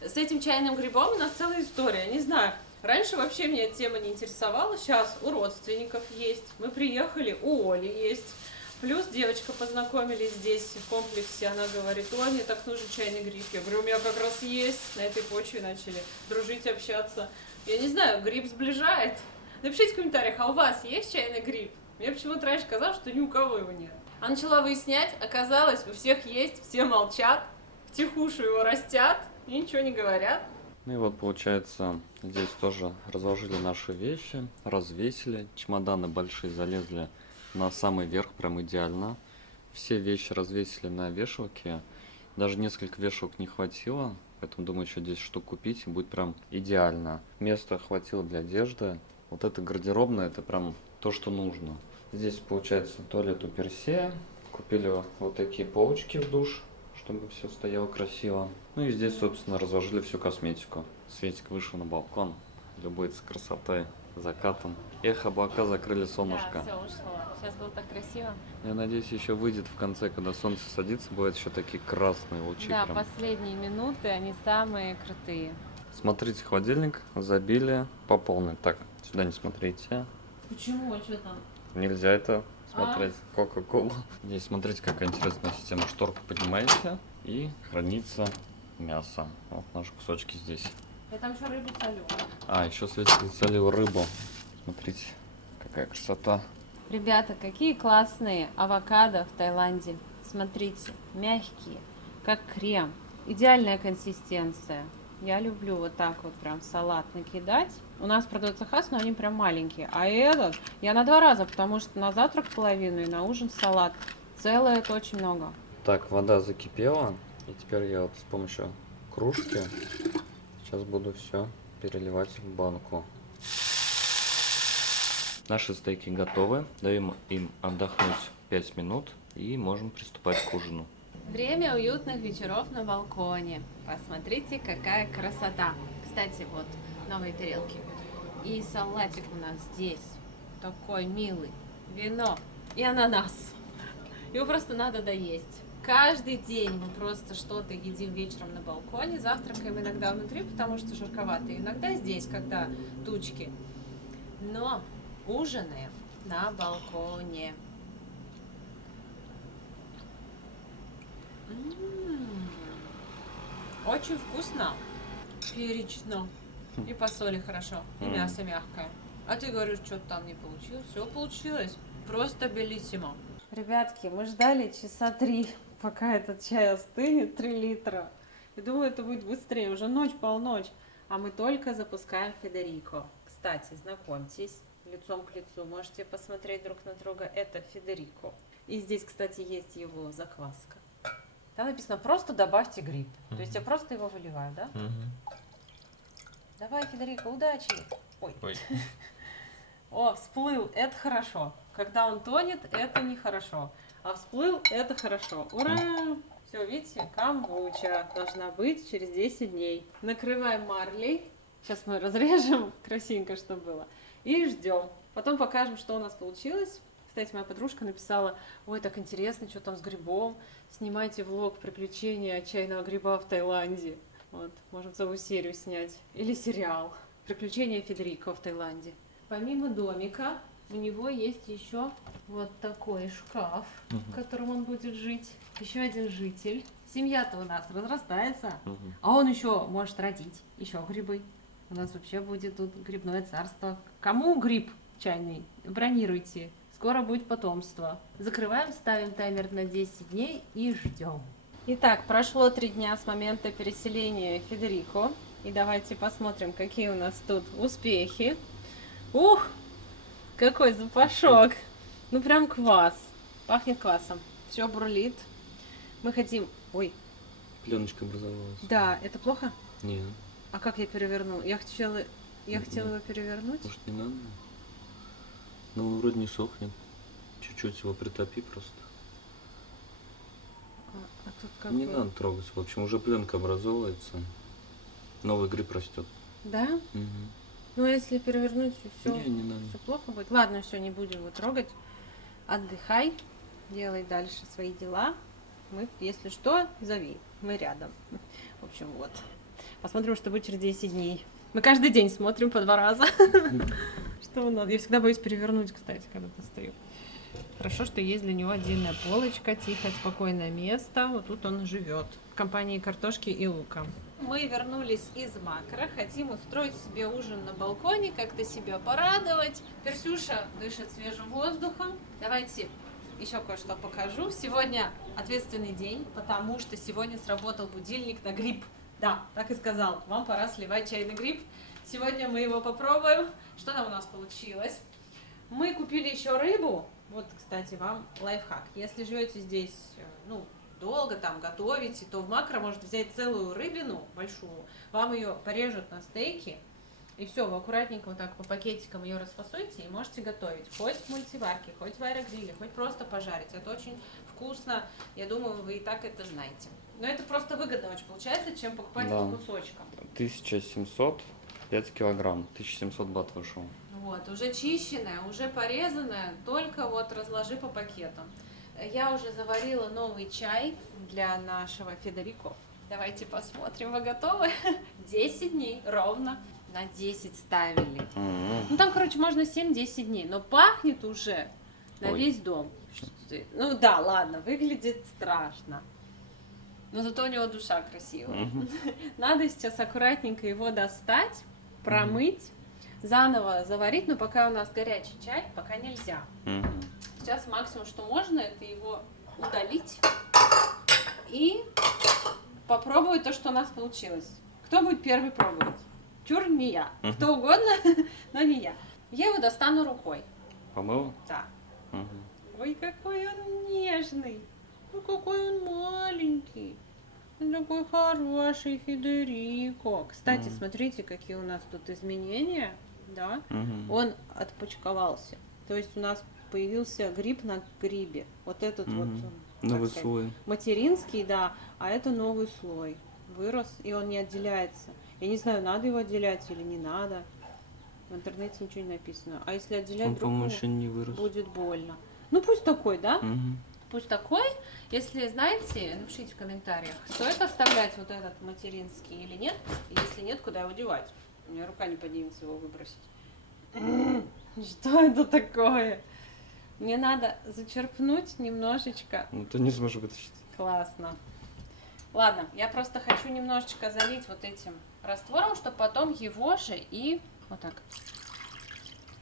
С этим чайным грибом у нас целая история. Не знаю, раньше вообще меня эта тема не интересовала. Сейчас у родственников есть. Мы приехали, у Оли есть. Плюс девочка познакомились здесь в комплексе. Она говорит: ой, мне так нужен чайный гриб. Я говорю, у меня как раз есть. На этой почве начали дружить, общаться. Я не знаю, гриб сближает. Напишите в комментариях, а у вас есть чайный гриб? Мне почему-то раньше казалось, что ни у кого его нет. А начала выяснять, оказалось, у всех есть, все молчат, втихушку его растят и ничего не говорят. Ну и вот получается, здесь тоже разложили наши вещи, развесили. Чемоданы большие залезли на самый верх, прям идеально. Все вещи развесили на вешалке. Даже несколько вешалок не хватило, поэтому думаю, еще 10 штук купить, и будет прям идеально. Места хватило для одежды. Вот это гардеробная, это прям то, что нужно. Здесь получается туалет у Персея. Купили вот такие полочки в душ, чтобы все стояло красиво. Ну и здесь, собственно, разложили всю косметику. Светик вышел на балкон, любуется красотой, закатом. Эх, облака закрыли солнышко. Да, все ушло. Сейчас было так красиво. Я надеюсь, еще выйдет в конце, когда солнце садится, будут еще такие красные лучи. Да, прям. последние минуты, они самые крутые. Смотрите, холодильник забили по полной. Так, сюда не смотрите. Почему? А что там? Нельзя это смотреть. Кока-колу. Здесь смотрите, какая интересная система. Шторку поднимаете и хранится мясо. Вот наши кусочки здесь. Я там еще рыбу солю. А, еще Светик засолил рыбу. Смотрите, какая красота. Ребята, какие классные авокадо в Таиланде. Смотрите, мягкие, как крем. Идеальная консистенция. Я люблю вот так вот прям в салат накидать. У нас продается хас, но они прям маленькие. А этот я на 2 раза, потому что на завтрак половину и на ужин салат. Целое это очень много. Так, вода закипела. И теперь я вот с помощью кружки сейчас буду все переливать в банку. Наши стейки готовы. Даем им отдохнуть 5 минут и можем приступать к ужину. Время уютных вечеров на балконе. Посмотрите, какая красота. Кстати, вот новые тарелки. И салатик у нас здесь. Такой милый. Вино и ананас. Его просто надо доесть. Каждый день мы просто что-то едим вечером на балконе. Завтракаем иногда внутри, потому что жарковато. И иногда здесь, когда тучки. Но ужинаем на балконе. Очень вкусно, перечно. И по соли хорошо, и мясо мягкое. А ты говоришь, что-то там не получилось. Все получилось. Просто белиссимо. Ребятки, мы ждали часа 3, пока этот чай остынет, 3 литра. Я думаю, это будет быстрее. Уже ночь, полночь. А мы только запускаем Федерико. Кстати, знакомьтесь, лицом к лицу. Можете посмотреть друг на друга. Это Федерико. И здесь, кстати, есть его закваска. Там написано: просто добавьте гриб. То есть я просто его выливаю, да? Давай, Федерико, удачи! Ой. О, всплыл, это хорошо. Когда он тонет, это нехорошо. А всплыл, это хорошо. Ура! Все, видите, камбуча должна быть через 10 дней. Накрываем марлей. Сейчас мы разрежем красивенько, чтобы было. И ждем. Потом покажем, что у нас получилось. Кстати, моя подружка написала: ой, так интересно, что там с грибом. Снимайте влог «Приключения чайного гриба в Таиланде». Вот, можем целую серию снять. Или сериал «Приключения Федерико в Таиланде». Помимо домика, у него есть еще вот такой шкаф, в котором он будет жить. Еще один житель. Семья-то у нас разрастается, а он еще может родить еще грибы. У нас вообще будет тут грибное царство. Кому гриб чайный? Бронируйте. Скоро будет потомство. Закрываем, ставим таймер на 10 дней и ждем. Итак, прошло 3 дня с момента переселения Федерико. И давайте посмотрим, какие у нас тут успехи. Ух, какой запашок. Ну прям квас. Пахнет квасом. Все бурлит. Мы хотим... Ой. Пленочка образовалась. Да, это плохо? Нет. А как я переверну? Я хотела его перевернуть. Может, не надо? Ну, вроде не сохнет. Чуть-чуть его притопи просто. А тут как Не бы- надо трогать. В общем, уже пленка образовывается. Новый гриб растет. Да? Мгм. Ну, а если перевернуть, все, Не надо. все плохо будет. Ладно, все, не будем его трогать. Отдыхай, делай дальше свои дела. Мы, если что, зови. Мы рядом. В общем, вот. Посмотрим, что будет через 10 дней. Мы каждый день смотрим по 2 раза. Что у нас? Я всегда боюсь перевернуть, кстати, когда достаю. Хорошо, что есть для него отдельная полочка, тихое, спокойное место. Вот тут он живет. В компании картошки и лука. Мы вернулись из Макро. Хотим устроить себе ужин на балконе, как-то себя порадовать. Персюша дышит свежим воздухом. Давайте еще кое-что покажу. Сегодня ответственный день, потому что сегодня сработал будильник на гриб. Да, так и сказал. Вам пора сливать чайный гриб. Сегодня мы его попробуем. Что там у нас получилось? Мы купили еще рыбу. Вот, кстати, вам лайфхак. Если живете здесь, ну, долго там готовите, то в Макро можно взять целую рыбину большую, вам ее порежут на стейки, и все, вы аккуратненько вот так по пакетикам ее расфасуете и можете готовить. Хоть в мультиварке, хоть в аэрогриле, хоть просто пожарить. Это очень вкусно. Я думаю, вы и так это знаете. Но это просто выгодно очень получается, чем покупать Да. по кусочкам. 1700, 5 килограмм. 1700 бат вышел. Вот, уже чищенная, уже порезанная, только вот разложи по пакетам. Я уже заварила новый чай для нашего Федерико. Давайте посмотрим, вы готовы? 10 дней ровно. На 10 ставили. Ну там, короче, можно 7-10 дней, но пахнет уже на Ой. весь дом. Ну да, ладно, выглядит страшно. Но зато у него душа красивая. Надо сейчас аккуратненько его достать, промыть, заново заварить, но пока у нас горячий чай, пока нельзя. Сейчас максимум, что можно, это его удалить и попробовать то, что у нас получилось. Кто будет первый пробовать? Чур, не я. Кто угодно, но не я. Я его достану рукой. Помыл? Да. Ой, какой он нежный. Ой, какой он маленький. Он такой хороший, Федерико. Кстати, смотрите, какие у нас тут изменения. Да? Он отпочковался. То есть у нас появился гриб на грибе. Вот этот вот Новый сказать, слой. материнский, да, а это новый слой. Вырос, и он не отделяется. Я не знаю, надо его отделять или не надо. В интернете ничего не написано. А если отделять, Он, вдруг по-моему, ему еще не вырос. будет больно. Ну пусть такой, да? Мгм. Пусть такой. Если знаете, напишите в комментариях, стоит оставлять вот этот материнский или нет. И если нет, куда его девать? У меня рука не поднимется его выбросить. Что это такое? Мне надо зачерпнуть немножечко. Ну ты не сможешь вытащить. Классно. Ладно, я просто хочу немножечко залить вот этим раствором, чтобы потом его же и... Вот так.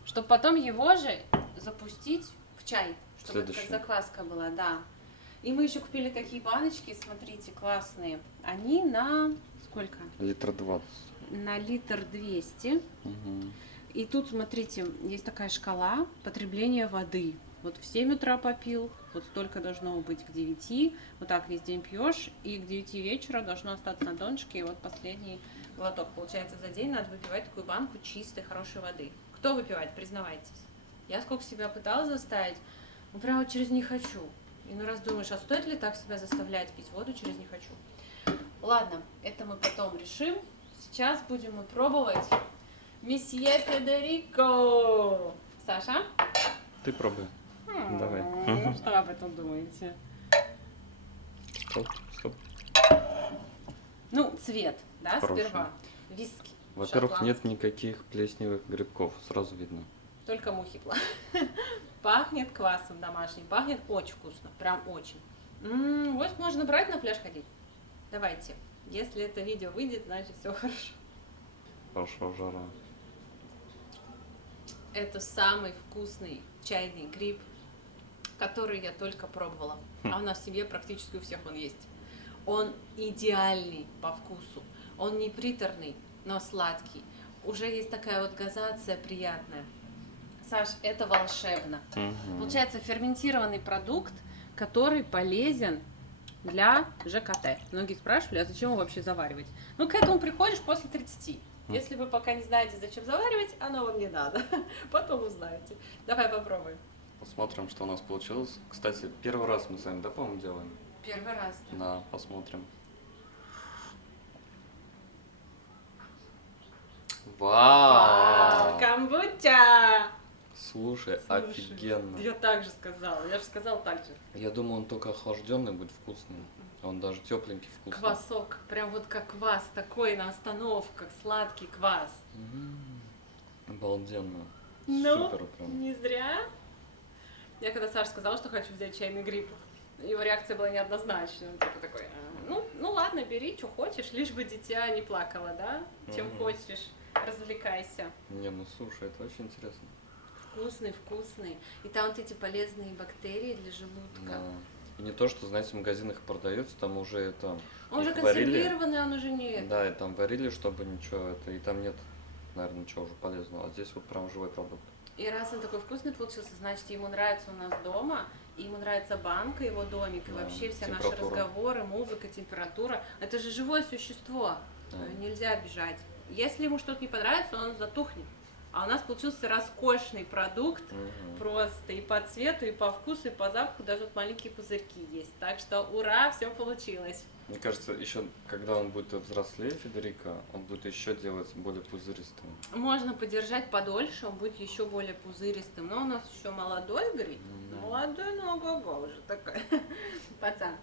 Чтобы потом его же запустить в чай. Чтобы это как Следующий. закваска была, да. И мы еще купили такие баночки, смотрите, классные. Они на... Сколько? Литр 20. На литр 200. Мгм. И тут, смотрите, есть такая шкала потребления воды. Вот в 7 утра попил, вот столько должно быть к 9, вот так весь день пьешь, и к 9 вечера должно остаться на донышке, и вот последний глоток. Получается, за день надо выпивать такую банку чистой, хорошей воды. Кто выпивает, признавайтесь. Я сколько себя пыталась заставить, ну прямо через не хочу. И ну раз думаешь, а стоит ли так себя заставлять пить воду через не хочу? Ладно, это мы потом решим. Сейчас будем мы пробовать месье Федерико. Саша? Ты пробуй. Давай. Что вы об этом думаете? Стоп, стоп. Ну, цвет, да, Хороший. сперва. Виски. Во-первых, шотландский. нет никаких плесневых грибков, сразу видно. Только мухи Пахнет квасом домашним, пахнет очень вкусно, прям очень. Вот можно брать на пляж ходить. Давайте. Если это видео выйдет, значит все хорошо. Пошла жара. Это самый вкусный чайный гриб, который я только пробовала. А у нас в семье практически у всех он есть. Он идеальный по вкусу. Он не приторный, но сладкий. Уже есть такая вот газация приятная. Саш, это волшебно. Получается ферментированный продукт, который полезен для ЖКТ. Многие спрашивали, а зачем его вообще заваривать? Ну, к этому приходишь после 30. Если вы пока не знаете, зачем заваривать, оно вам не надо. Потом узнаете. Давай попробуем. Посмотрим, что у нас получилось. Кстати, первый раз мы с вами, да, по-моему, делаем? Первый раз. Да, посмотрим. Вау! Камбуча! Слушай, Слушай, офигенно. Я так же сказала. Я же сказала так же. Я думаю, он только охлажденный будет вкусный. Он даже тепленький вкусный. Квасок. Прям вот как квас. Такой на остановках. Сладкий квас. Обалденно. Ну, Супер прям. не зря. Я когда Саша сказала, что хочу взять чайный гриб, его реакция была неоднозначной. Он типа такой, ну ладно, бери, что хочешь, лишь бы дитя не плакало, да? Чем хочешь, развлекайся. Не, ну слушай, это очень интересно. Вкусный, вкусный. И там вот эти полезные бактерии для желудка. Да. И не то, что, знаете, в магазинах продается, там уже это... Он же их варили. консервированный, он уже не... Да, и там варили, чтобы ничего, это, и там нет, наверное, ничего уже полезного. А здесь вот прям живой продукт. И раз он такой вкусный получился, значит, ему нравится у нас дома, и ему нравится банка, его домик, и Да, вообще все наши температура. разговоры, музыка, температура. Это же живое существо, Да. нельзя обижать. Если ему что-то не понравится, он затухнет. А у нас получился роскошный продукт, просто и по цвету, и по вкусу, и по запаху, даже вот маленькие пузырьки есть. Так что ура, все получилось. Мне кажется, еще когда он будет взрослее, Федерико, он будет еще делать более пузыристым. Можно подержать подольше, он будет еще более пузыристым. Но у нас еще молодой гриб. Да. Молодой, но ого-го уже такой пацан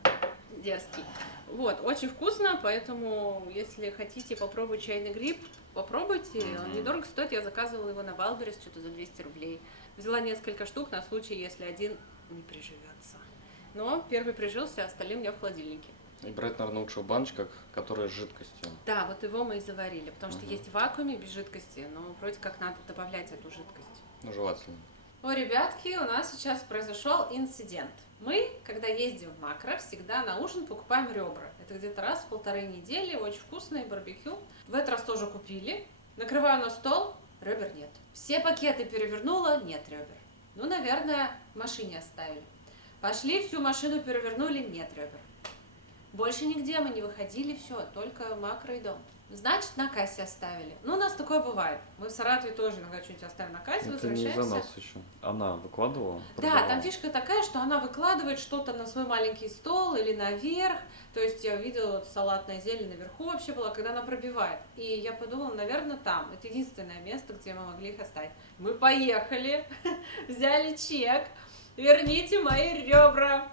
дерзкий. Вот, очень вкусно, поэтому если хотите попробовать чайный гриб, попробуйте. Он недорого стоит, я заказывала его на Валберес что-то за 200 рублей. Взяла несколько штук на случай, если один не приживется. Но первый прижился, а остальные у меня в холодильнике. И брать, наверное, лучше в баночках, которые с жидкостью. Да, вот его мы и заварили, потому что есть в вакууме без жидкости, но вроде как надо добавлять эту жидкость. Ну, желательно. О, ребятки, у нас сейчас произошел инцидент. Мы, когда ездим в Макро, всегда на ужин покупаем ребра. Это где-то раз в 1,5 недели, очень вкусные, барбекю. В этот раз тоже купили. Накрываю на стол, ребер нет. Все пакеты перевернула, нет ребер. Ну, наверное, в машине оставили. Пошли, всю машину перевернули, нет ребер. Больше нигде мы не выходили, все, только Макро и дом. Значит, на кассе оставили. Ну, у нас такое бывает. Мы в Саратове тоже иногда что-нибудь оставим на кассе, Это не возвращаемся. из-за нас еще. Она выкладывала? Да, продавала. там фишка такая, что она выкладывает что-то на свой маленький стол или наверх. То есть я видела, вот салатная зелень наверху вообще была, когда она пробивает. И я подумала, наверное, там. Это единственное место, где мы могли их оставить. Мы поехали, взяли чек, верните мои ребра.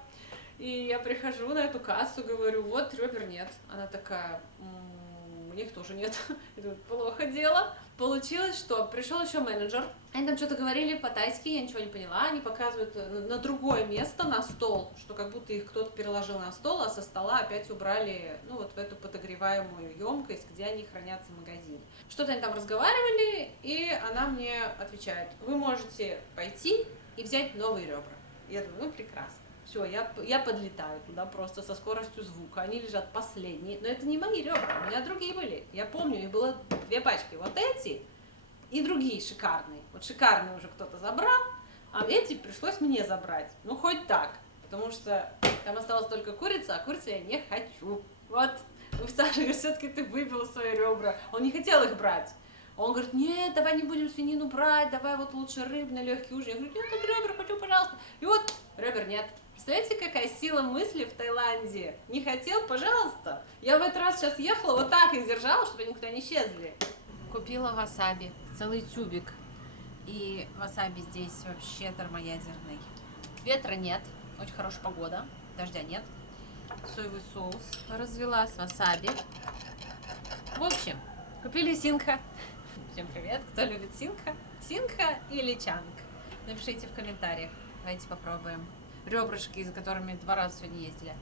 И я прихожу на эту кассу, говорю, вот ребер нет. Она такая, у них тоже нет. Я думаю, плохо дело. Получилось, что пришел еще менеджер. Они там что-то говорили по-тайски, я ничего не поняла. Они показывают на другое место, на стол, что как будто их кто-то переложил на стол, а со стола опять убрали, ну, вот в эту подогреваемую емкость, где они хранятся в магазине. Что-то они там разговаривали, и она мне отвечает, вы можете пойти и взять новые ребра. Я думаю, ну, прекрасно. Все, я подлетаю туда просто со скоростью звука. Они лежат последние. Но это не мои ребра, у меня другие были. Я помню, их было 2 пачки. Вот эти и другие шикарные. Вот шикарные уже кто-то забрал, а эти пришлось мне забрать. Ну, хоть так. Потому что там осталась только курица, а курицу я не хочу. Вот. Саша говорит, все-таки ты выбил свои ребра. Он не хотел их брать. Он говорит, нет, давай не будем свинину брать, давай вот лучше рыбный легкий ужин. Я говорю, нет, так ребра хочу, пожалуйста. И вот ребер нет. Представляете, какая сила мысли в Таиланде? Не хотел, пожалуйста. Я в этот раз сейчас ехала, вот так их держала, чтобы они никуда не исчезли. Купила васаби, целый тюбик. И васаби здесь вообще термоядерный. Ветра нет, очень хорошая погода, дождя нет. Соевый соус развела с васаби. В общем, купили синха. Всем привет, кто любит синха? Синха или чанг? Напишите в комментариях, давайте попробуем. Ребрышки, за которыми 2 раза сегодня ездили.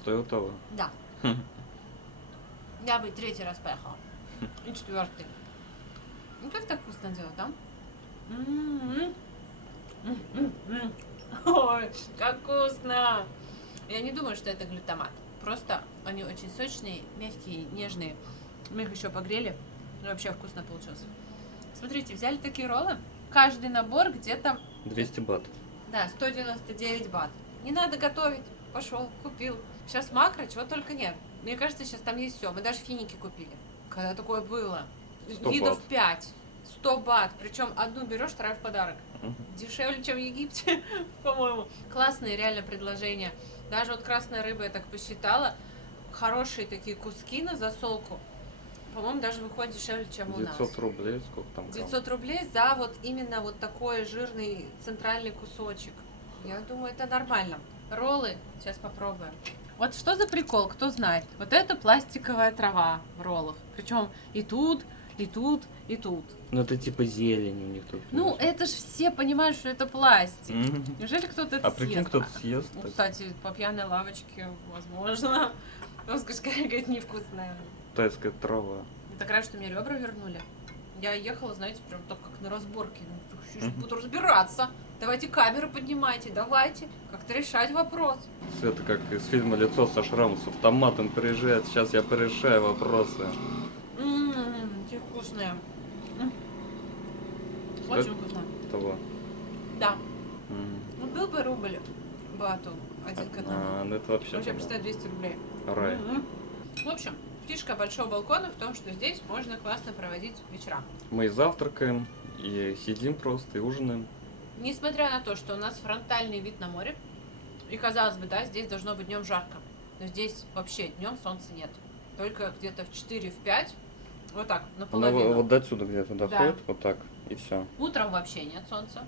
Стоило того. Да. Я бы и 3-й раз поехала. И 4-й. Ну как так вкусно делать, да? Ой, как вкусно! Я не думаю, что это глютамат. Просто они очень сочные, мягкие, нежные. Мы их еще погрели. И вообще вкусно получилось. Смотрите, взяли такие роллы. Каждый набор где-то... 200 бат. Да, 199 бат. Не надо готовить. Пошел, купил. Сейчас Макро, чего только нет. Мне кажется, сейчас там есть все. Мы даже финики купили. Когда такое было. 100 Видов бат. 5. 100 бат. Причем одну берешь, вторая в подарок. Мгм. Дешевле, чем в Египте, по-моему. Классные реально предложения. Даже вот красная рыба, я так посчитала, хорошие такие куски на засолку. По-моему, даже выходит дешевле, чем у нас. 900 рублей, сколько там? 900 рублей за вот именно вот такой жирный центральный кусочек. Я думаю, это нормально. Роллы, сейчас попробуем. Вот что за прикол, кто знает? Вот это пластиковая трава в роллах. Причем и тут, и тут, и тут. Ну это типа зелень у них тут. Ну, это ж все понимают, что это пластик. Мгм. Неужели кто-то это А прикинь, съест? кто-то съест. Ну, так. кстати, по пьяной лавочке, возможно. Он скажет, какая-то невкусная. Тайская трава. Я так рада, что мне ребра вернули. Я ехала, знаете, прям так как на разборке. Ну, сейчас Мгм. буду разбираться. Давайте камеры поднимайте, давайте. Как-то решать вопрос. Это как из фильма «Лицо со шрамом», с автоматом приезжает. Сейчас я порешаю вопросы. Какие вкусные. М. Очень вкусно. Того. Да. М. Ну, был бы рубль бату один к одному. Ну это вообще Вообще, того. представь, 200 рублей. Рай. В общем, фишка большого балкона в том, что здесь можно классно проводить вечера. Мы и завтракаем, и сидим просто, и ужинаем. Несмотря на то, что у нас фронтальный вид на море, и казалось бы, да, здесь должно быть днем жарко, но здесь вообще днем солнца нет. Только где-то в 4-5, вот так, Она наполовину. вот до отсюда где-то Да. доходит, вот так, и все. Утром вообще нет солнца.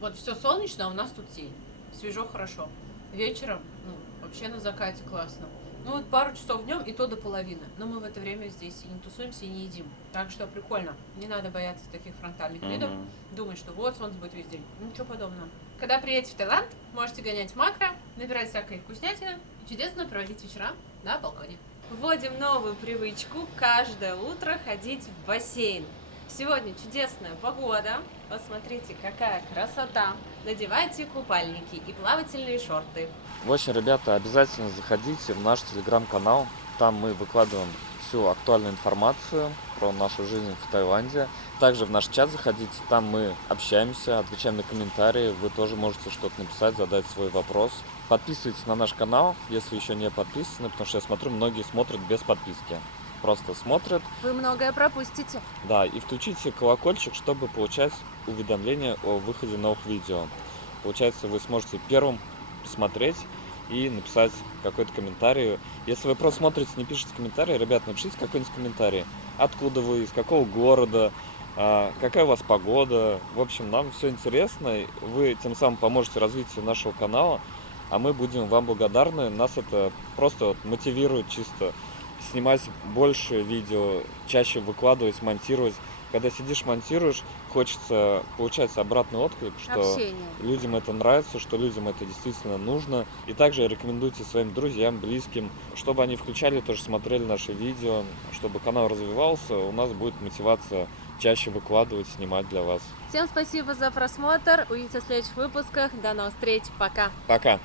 Вот все солнечно, а у нас тут тень. Свежо, хорошо. Вечером, ну, вообще на закате классно. Ну вот пару часов днем, и то до половины. Но мы в это время здесь и не тусуемся, и не едим. Так что прикольно. Не надо бояться таких фронтальных видов. Думать, что вот солнце будет весь день. Ничего подобного. Когда приедете в Таиланд, можете гонять в макро, набирать всякой вкуснятины и чудесно проводить вечера на балконе. Вводим новую привычку каждое утро ходить в бассейн. Сегодня чудесная погода. Посмотрите, какая красота. Надевайте купальники и плавательные шорты. В общем, ребята, обязательно заходите в наш телеграм-канал. Там мы выкладываем всю актуальную информацию про нашу жизнь в Таиланде. Также в наш чат заходите, там мы общаемся, отвечаем на комментарии. Вы тоже можете что-то написать, задать свой вопрос. Подписывайтесь на наш канал, если еще не подписаны, потому что я смотрю, многие смотрят без подписки. Просто смотрят. Вы многое пропустите. Да, и включите колокольчик, чтобы получать уведомления о выходе новых видео. Получается, вы сможете первым посмотреть и написать какой-то комментарий. Если вы просто смотрите, не пишете комментарий, ребят, напишите какой-нибудь комментарий. Откуда вы, из какого города, какая у вас погода. В общем, нам все интересно. Вы тем самым поможете развитию нашего канала, а мы будем вам благодарны. Нас это просто вот мотивирует чисто снимать больше видео, чаще выкладывать, монтировать. Когда сидишь, монтируешь, хочется получать обратный отклик, что Общение. людям это нравится, что людям это действительно нужно. И также рекомендуйте своим друзьям, близким, чтобы они включали, тоже смотрели наши видео, чтобы канал развивался, у нас будет мотивация чаще выкладывать, снимать для вас. Всем спасибо за просмотр. Увидимся в следующих выпусках. До новых встреч. Пока. Пока!